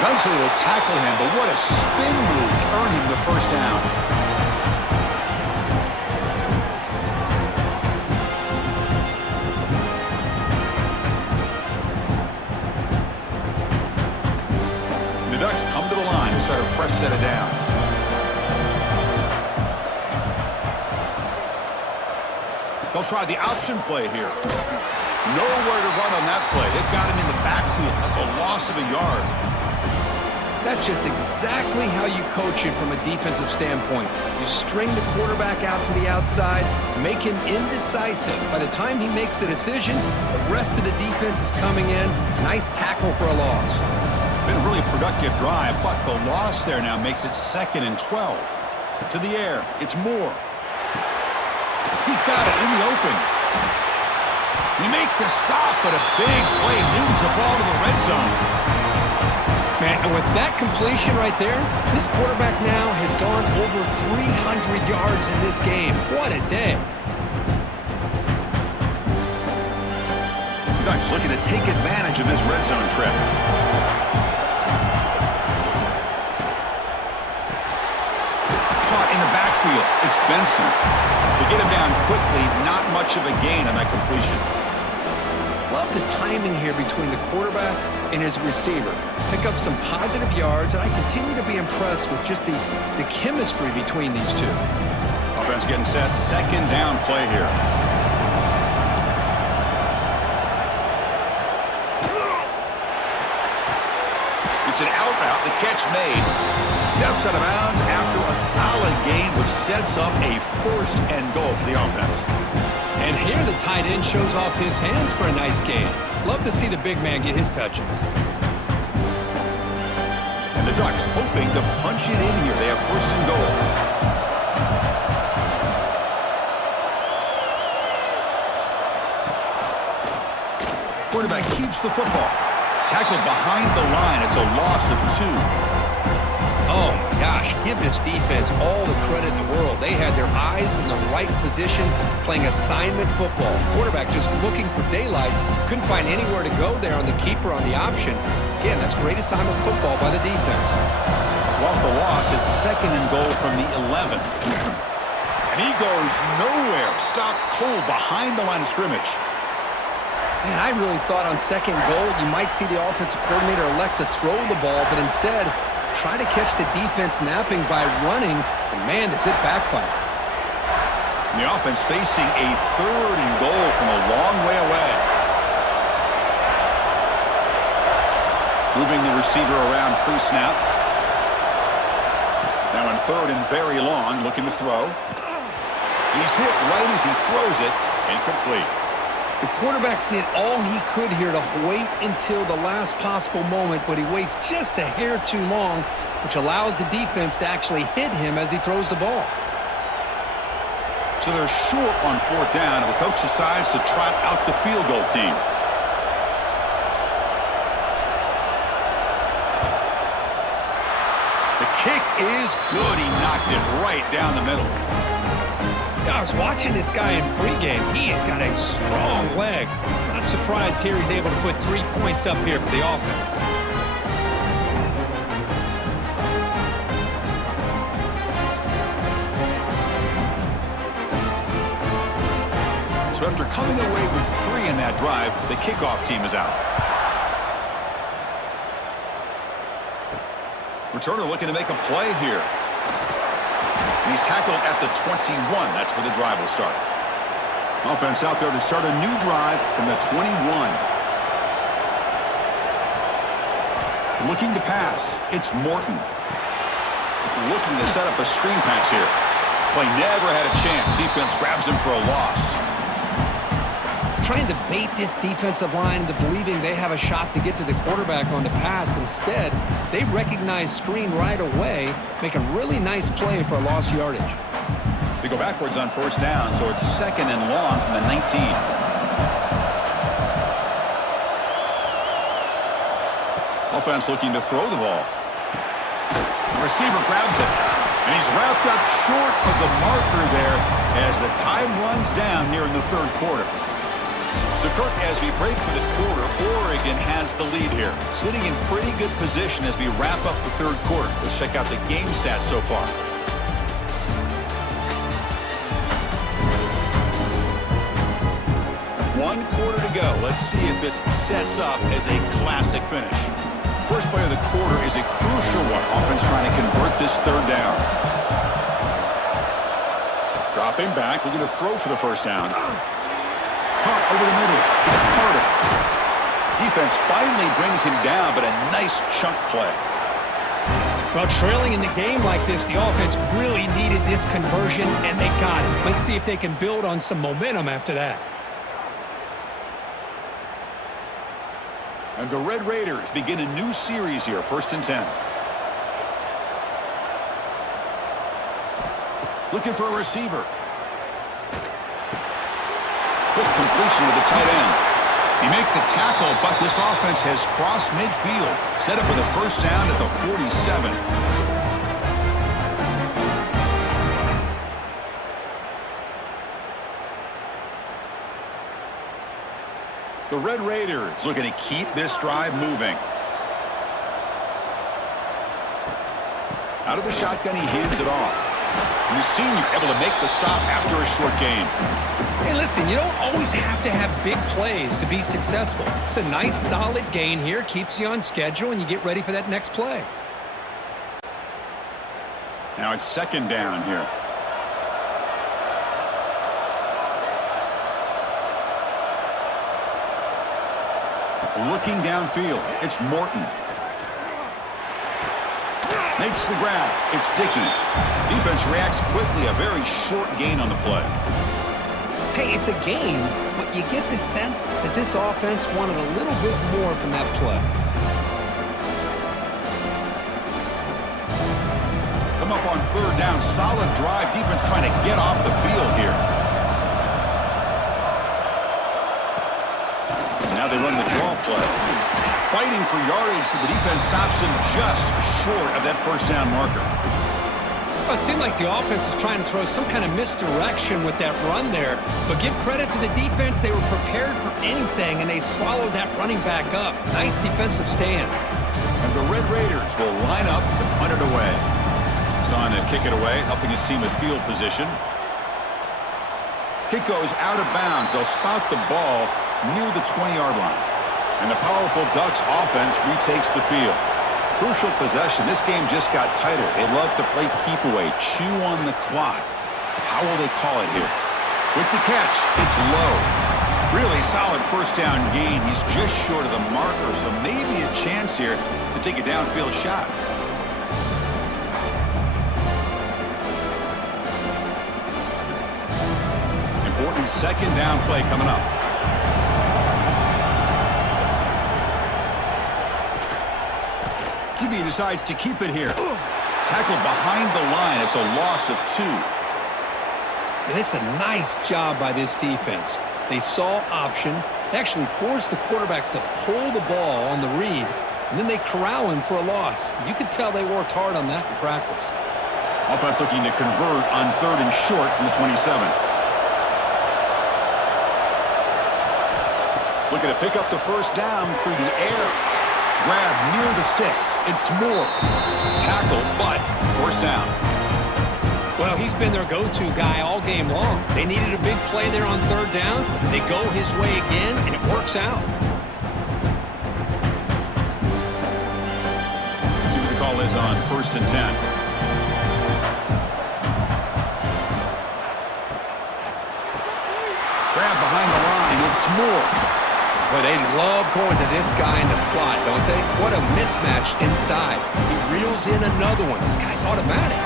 Eventually they tackle him, but what a spin move to earn him the 1st down. The Ducks come to the line to start a fresh set of downs. They'll try the option play here. Nowhere to run on that play. They've got him in the backfield. That's a loss of a yard. That's just exactly how you coach it from a defensive standpoint. You string the quarterback out to the outside, make him indecisive. By the time he makes a decision, the rest of the defense is coming in. Nice tackle for a loss. Been a really productive drive, but the loss there now makes it 2nd and 12. To the air, it's Moore. He's got it in the open. You make the stop, but a big play moves the ball to the red zone. Man, and with that completion right there, this quarterback now has gone over 300 yards in this game. What a day. Ducks looking to take advantage of this red zone trip. Caught in the backfield. It's Benson. To get him down quickly, not much of a gain on that completion. Love the timing here between the quarterback and his receiver. Pick up some positive yards, and I continue to be impressed with just the chemistry between these two. Offense getting set. Second down play here. It's an out route. The catch made. Steps out of bounds after a solid gain, which sets up a first and goal for the offense. And here the tight end shows off his hands for a nice gain. Love to see the big man get his touches. And the Ducks hoping to punch it in here. They have first and goal. Quarterback keeps the football. Tackled behind the line. It's a loss of 2. Oh, my gosh. Give this defense all the credit in the world. They had their eyes in the right position, playing assignment football. Quarterback just looking for daylight. Couldn't find anywhere to go there on the keeper on the option. Again, that's great assignment football by the defense. So off the loss, it's second and goal from the 11. And he goes nowhere. Stopped cold behind the line of scrimmage. Man, I really thought on second goal you might see the offensive coordinator elect to throw the ball, but instead try to catch the defense napping by running, and man, does it backfire. And the offense facing a third and goal from a long way away. Moving the receiver around pre-snap. Now in third and very long, looking to throw. He's hit right as he throws it, incomplete. The quarterback did all he could here to wait until the last possible moment, but he waits just a hair too long, which allows the defense to actually hit him as he throws the ball. So they're short on fourth down, and the coach decides to trot out the field goal team. The kick is good. He knocked it right down the middle. I was watching this guy in pregame. He has got a strong leg. Not surprised here he's able to put 3 points up here for the offense. So after coming away with 3 in that drive, the kickoff team is out. Returner looking to make a play here. And he's tackled at the 21. That's where the drive will start. Offense out there to start a new drive from the 21. Looking to pass. It's Morton. Looking to set up a screen pass here. Play never had a chance. Defense grabs him for a loss. Trying to bait this defensive line into believing they have a shot to get to the quarterback on the pass. Instead, they recognize screen right away, make a really nice play for a lost yardage. They go backwards on first down, so it's second and long from the 19. Offense looking to throw the ball. The receiver grabs it, and he's wrapped up short of the marker there as the time runs down here in the third quarter. So, Kirk, as we break for the quarter, Oregon has the lead here. Sitting in pretty good position as we wrap up the third quarter. Let's check out the game stats so far. One quarter to go. Let's see if this sets up as a classic finish. First play of the quarter is a crucial one. Offense trying to convert this third down. Dropping back, looking to throw for the first down. Caught over the middle. It's Carter. Defense finally brings him down, but a nice chunk play. Well, trailing in the game like this, the offense really needed this conversion, and they got it. Let's see if they can build on some momentum after that. And the Red Raiders begin a new series here, 1st and 10. Looking for a receiver. Quick completion with the tight end. They make the tackle, but this offense has crossed midfield. Set up with a first down at the 47. The Red Raiders looking to keep this drive moving. Out of the shotgun, he hands it off. And the senior able to make the stop after a short gain. Hey, listen, you don't always have to have big plays to be successful. It's a nice, solid gain here. Keeps you on schedule, and you get ready for that next play. Now it's second down here. Looking downfield, it's Morton. Makes the grab. It's Dickey. Defense reacts quickly. A very short gain on the play. Hey, it's a game, but you get the sense that this offense wanted a little bit more from that play. Come up on third down. Solid drive. Defense trying to get off the field here. Now they run the draw play. Fighting for yardage, but the defense stops him just short of that first down marker. Well, it seemed like the offense was trying to throw some kind of misdirection with that run there. But give credit to the defense. They were prepared for anything, and they swallowed that running back up. Nice defensive stand. And the Red Raiders will line up to punt it away. He's on to kick it away, helping his team with field position. Kick goes out of bounds. They'll spot the ball near the 20-yard line. And the powerful Ducks offense retakes the field. Crucial possession. This game just got tighter. They love to play keep away, chew on the clock. How will they call it here? With the catch, it's low. Really solid first down gain. He's just short of the marker, so maybe a chance here to take a downfield shot. Important second down play coming up. QB decides to keep it here. Tackled behind the line. It's a loss of 2. And it's a nice job by this defense. They saw option. They actually forced the quarterback to pull the ball on the read, and then they corral him for a loss. You could tell they worked hard on that in practice. Offense looking to convert on third and short from the 27. Looking to pick up the first down through the air. Grab near the sticks. It's Moore. Tackle, but first down. Well, he's been their go-to guy all game long. They needed a big play there on third down. They go his way again, and it works out. See what the call is on first and 10. Grab behind the line. It's Moore. Boy, they love going to this guy in the slot, don't they? What a mismatch inside. He reels in another one. This guy's automatic.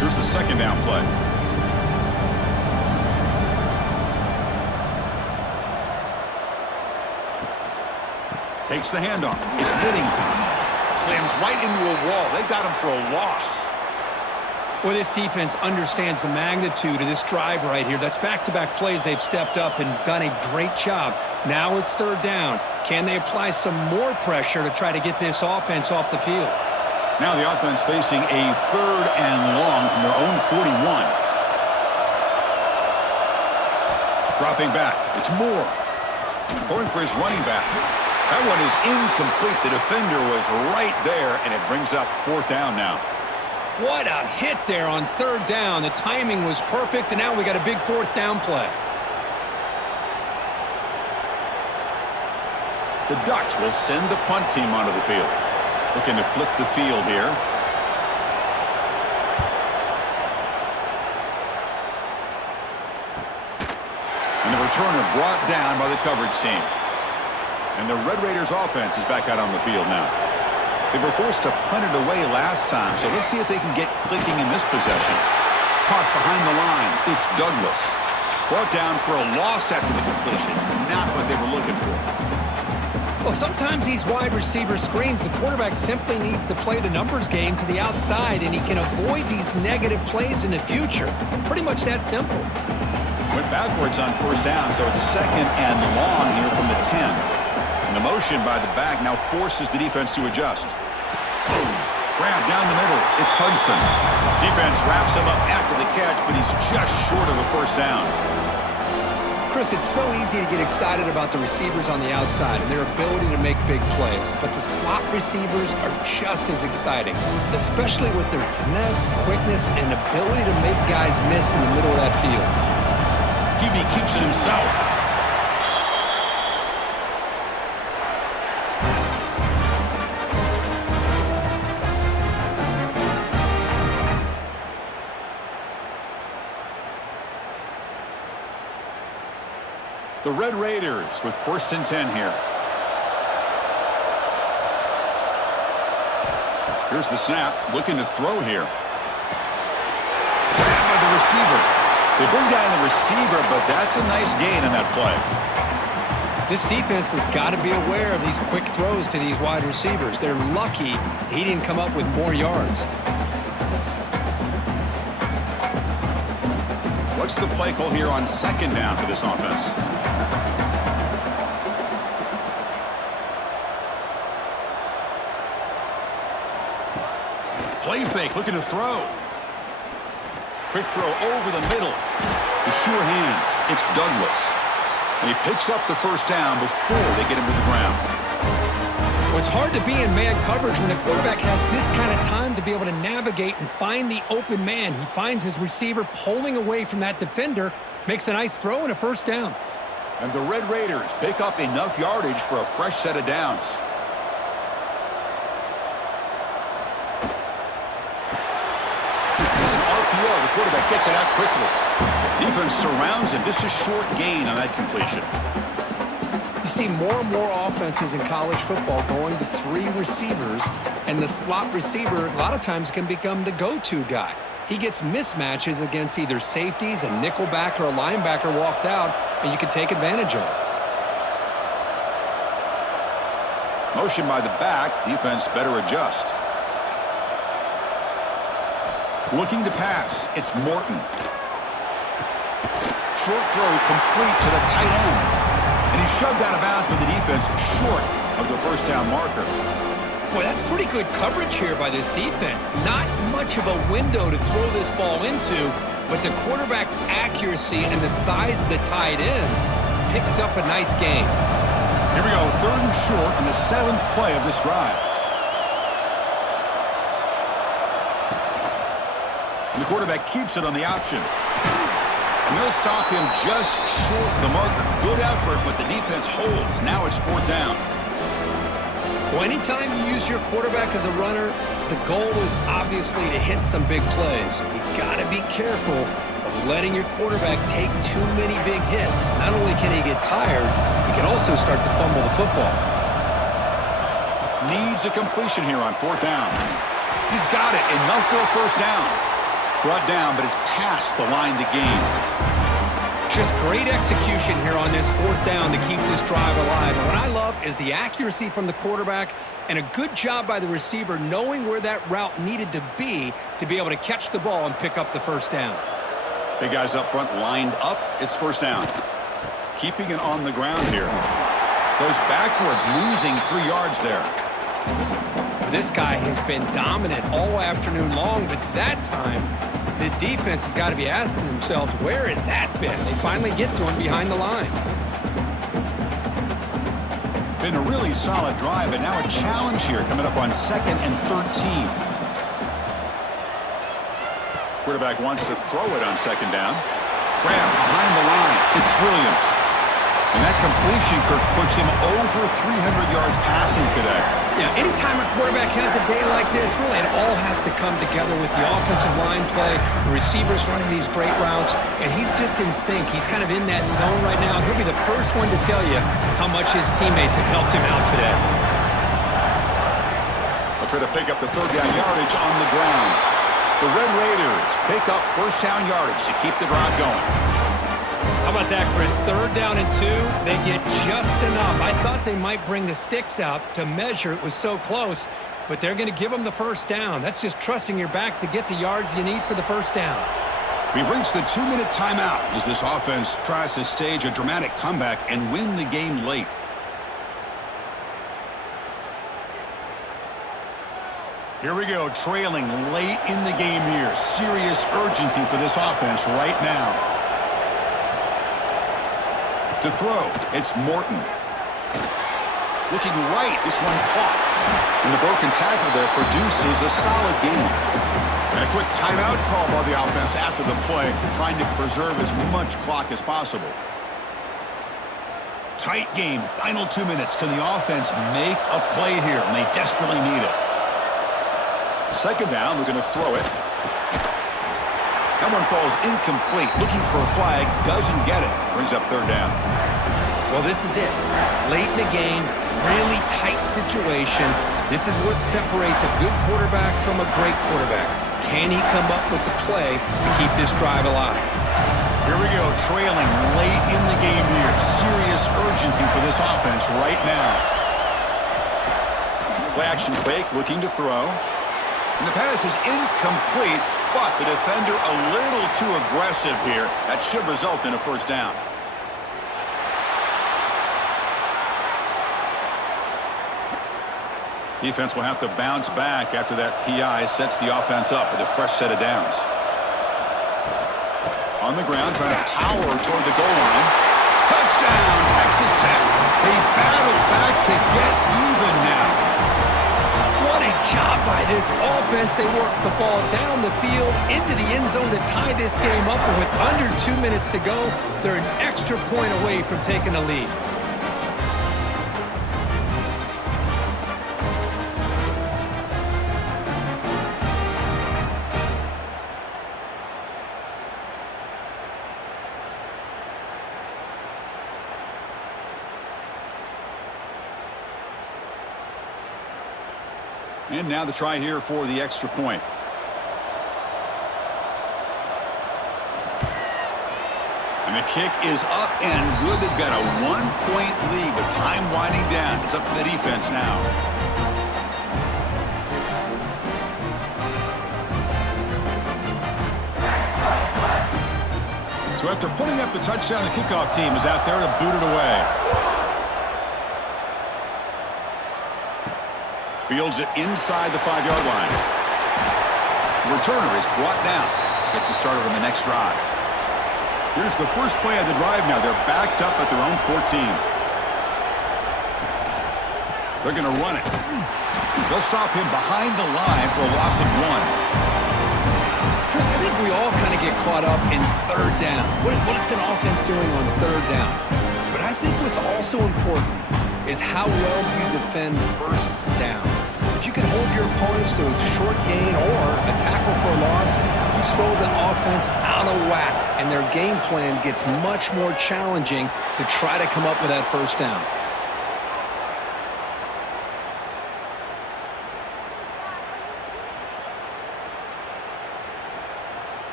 Here's the second down play. Takes the handoff. It's Whittington. Slams right into a wall. They got him for a loss. Well, this defense understands the magnitude of this drive right here. That's back-to-back plays. They've stepped up and done a great job. Now it's third down. Can they apply some more pressure to try to get this offense off the field? Now the offense facing a third and long from their own 41. Dropping back. It's Moore. Throwing for his running back. That one is incomplete. The defender was right there, and it brings up fourth down now. What a hit there on third down. The timing was perfect, and now we got a big fourth down play. The Ducks will send the punt team onto the field. Looking to flip the field here. And the returner brought down by the coverage team. And the Red Raiders offense is back out on the field now. They were forced to punt it away last time, so let's see if they can get clicking in this possession. Caught behind the line. It's Douglas. Brought down for a loss after the completion. Not what they were looking for. Well, sometimes these wide receiver screens, the quarterback simply needs to play the numbers game to the outside, and he can avoid these negative plays in the future. Pretty much that simple. Went backwards on first down, so it's second and long here from the 10. And the motion by the back now forces the defense to adjust. Grab down the middle. It's Hudson. Defense wraps him up after the catch, but he's just short of a first down. Chris, it's so easy to get excited about the receivers on the outside and their ability to make big plays, but the slot receivers are just as exciting, especially with their finesse, quickness, and ability to make guys miss in the middle of that field. QB keeps it himself. The Red Raiders with 1st and 10 here. Here's the snap, looking to throw here. Grabbed by the receiver. They bring down the receiver, but that's a nice gain in that play. This defense has got to be aware of these quick throws to these wide receivers. They're lucky he didn't come up with more yards. What's the play call here on 2nd down for this offense? Play fake, looking to throw. Quick throw over the middle. The sure hands. It's Douglas. And he picks up the first down before they get him to the ground. Well, it's hard to be in man coverage when the quarterback has this kind of time to be able to navigate and find the open man. He finds his receiver pulling away from that defender, makes a nice throw and a first down. And the Red Raiders pick up enough yardage for a fresh set of downs. It's an RPO. The quarterback gets it out quickly. Defense surrounds him. Just a short gain on that completion. You see more and more offenses in college football going to 3 receivers, and the slot receiver a lot of times can become the go-to guy. He gets mismatches against either safeties, a nickelback, or a linebacker walked out, and you can take advantage of it. Motion by the back. Defense better adjust. Looking to pass. It's Morton. Short throw complete to the tight end. And he's shoved out of bounds by the defense short of the first down marker. Boy, that's pretty good coverage here by this defense. Not much of a window to throw this ball into, but the quarterback's accuracy and the size of the tight end picks up a nice gain. Here we go, 3rd and short on the 7th play of this drive. And the quarterback keeps it on the option. And they'll stop him just short of the marker. Good effort, but the defense holds. Now it's 4th down. Well, anytime you use your quarterback as a runner, the goal is obviously to hit some big plays. You got to be careful of letting your quarterback take too many big hits. Not only can he get tired, he can also start to fumble the football. Needs a completion here on 4th down. He's got it. Enough for a first down. Brought down, but it's past the line to gain. Just great execution here on this 4th down to keep this drive alive. And what I love is the accuracy from the quarterback and a good job by the receiver knowing where that route needed to be able to catch the ball and pick up the first down. Big guys up front lined up. It's first down. Keeping it on the ground here. Goes backwards, losing 3 yards there. This guy has been dominant all afternoon long, but that time the defense has got to be asking themselves, where has that been? They finally get to him behind the line. Been a really solid drive, but now a challenge here coming up on 2nd and 13. Quarterback wants to throw it on 2nd down. Grab behind the line. It's Williams. And that completion, Kirk, puts him over 300 yards passing today. Yeah, anytime a quarterback has a day like this, really it all has to come together with the offensive line play, the receivers running these great routes, and he's just in sync. He's kind of in that zone right now. He'll be the first one to tell you how much his teammates have helped him out today. They'll try to pick up the 3rd down yardage on the ground. The Red Raiders pick up 1st down yardage to keep the drive going. How about Dak, for his 3rd down and 2, they get just enough. I thought they might bring the sticks out to measure. It was so close, but they're going to give them the 1st down. That's just trusting your back to get the yards you need for the 1st down. We've reached the 2-minute timeout as this offense tries to stage a dramatic comeback and win the game late. Here we go, trailing late in the game here. Serious urgency for this offense right now. To throw, it's Morton. Looking right, this one caught. And the broken tackle there produces a solid gain. And a quick timeout call by the offense after the play, trying to preserve as much clock as possible. Tight game, final 2 minutes. Can the offense make a play here? And they desperately need it. 2nd down, we're going to throw it. That one falls incomplete. Looking for a flag, doesn't get it. Brings up 3rd down. Well, this is it. Late in the game, really tight situation. This is what separates a good quarterback from a great quarterback. Can he come up with the play to keep this drive alive? Here we go, trailing late in the game here. Serious urgency for this offense right now. Play action fake, looking to throw. And the pass is incomplete, but the defender a little too aggressive here. That should result in a 1st down. Defense will have to bounce back after that PI sets the offense up with a fresh set of downs. On the ground, trying to power toward the goal line. Touchdown, Texas Tech. They battle back to get even now. What a job by this offense. They work the ball down the field into the end zone to tie this game up. And with under 2 minutes to go, they're an extra point away from taking a lead. And now the try here for the extra point. And the kick is up and good. They've got a 1-point lead with time winding down. It's up to the defense now. So after putting up the touchdown, the kickoff team is out there to boot it away. Fields it inside the 5-yard line. The returner is brought down. Gets us started on the next drive. Here's the first play of the drive now. They're backed up at their own 14. They're going to run it. They'll stop him behind the line for a loss of 1. Chris, I think we all kind of get caught up in 3rd down. What's an offense doing on 3rd down? But I think what's also important is how well you defend 1st down. If you can hold your opponents to a short gain or a tackle for a loss, you throw the offense out of whack, and their game plan gets much more challenging to try to come up with that 1st down.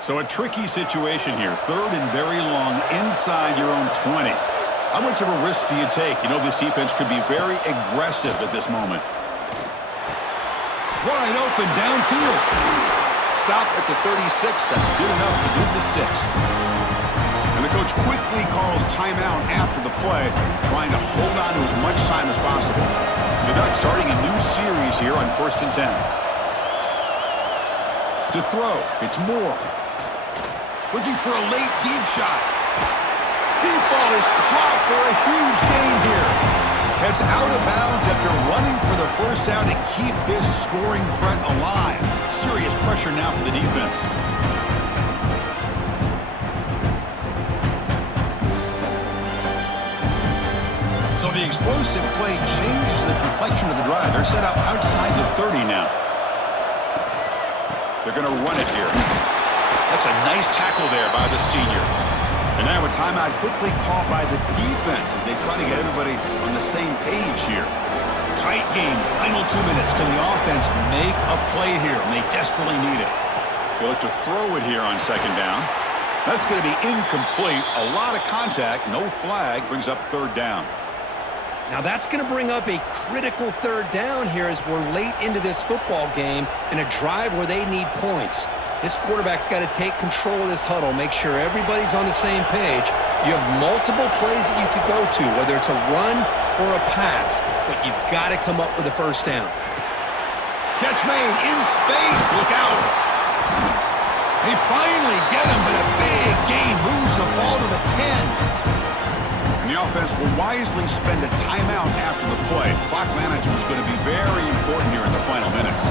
So a tricky situation here. 3rd and very long inside your own 20. How much of a risk do you take? You know this defense could be very aggressive at this moment. Wide open downfield. Stop at the 36. That's good enough to move the sticks. And the coach quickly calls timeout after the play, trying to hold on to as much time as possible. The Ducks starting a new series here on 1st and 10. To throw, it's Moore. Looking for a late deep shot. Deep ball is caught for a huge gain here. Heads out of bounds after running for the 1st down to keep this scoring threat alive. Serious pressure now for the defense. So the explosive play changes the complexion of the drive. They're set up outside the 30 now. They're going to run it here. That's a nice tackle there by the senior. And now a timeout quickly called by the defense as they try to get everybody on the same page here. Tight game, final 2 minutes. Can the offense make a play here? And they desperately need it. They look to throw it here on second down. That's going to be incomplete. A lot of contact, no flag, brings up third down. Now that's going to bring up a critical third down here as we're late into this football game in a drive where they need points. This quarterback's got to take control of this huddle, make sure everybody's on the same page. You have multiple plays that you could go to, whether it's a run or a pass, but you've got to come up with a first down. Catch made in space. Look out. They finally get him, but a big gain moves the ball to the 10. And the offense will wisely spend a timeout after the play. Clock management is going to be very important here in the final minutes.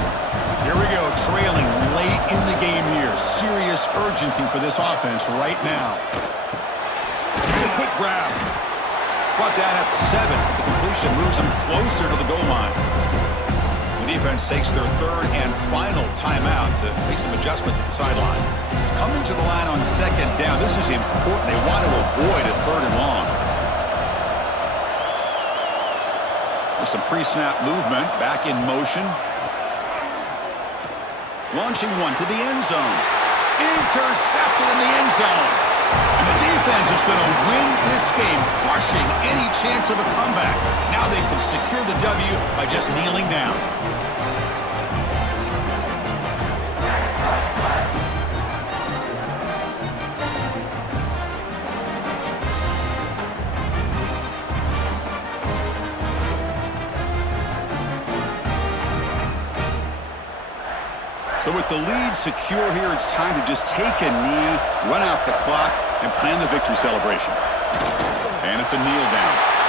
Here we go, trailing late in the game here. Serious urgency for this offense right now. It's a quick grab. Brought down at the 7. The completion moves them closer to the goal line. The defense takes their third and final timeout to make some adjustments at the sideline. Coming to the line on second down, this is important. They want to avoid a third and long. There's some pre-snap movement, back in motion. Launching one to the end zone. Intercepted in the end zone. And the defense is going to win this game, crushing any chance of a comeback. Now they can secure the W by just kneeling down. So with the lead secure here, it's time to just take a knee, run out the clock, and plan the victory celebration. And it's a kneel down.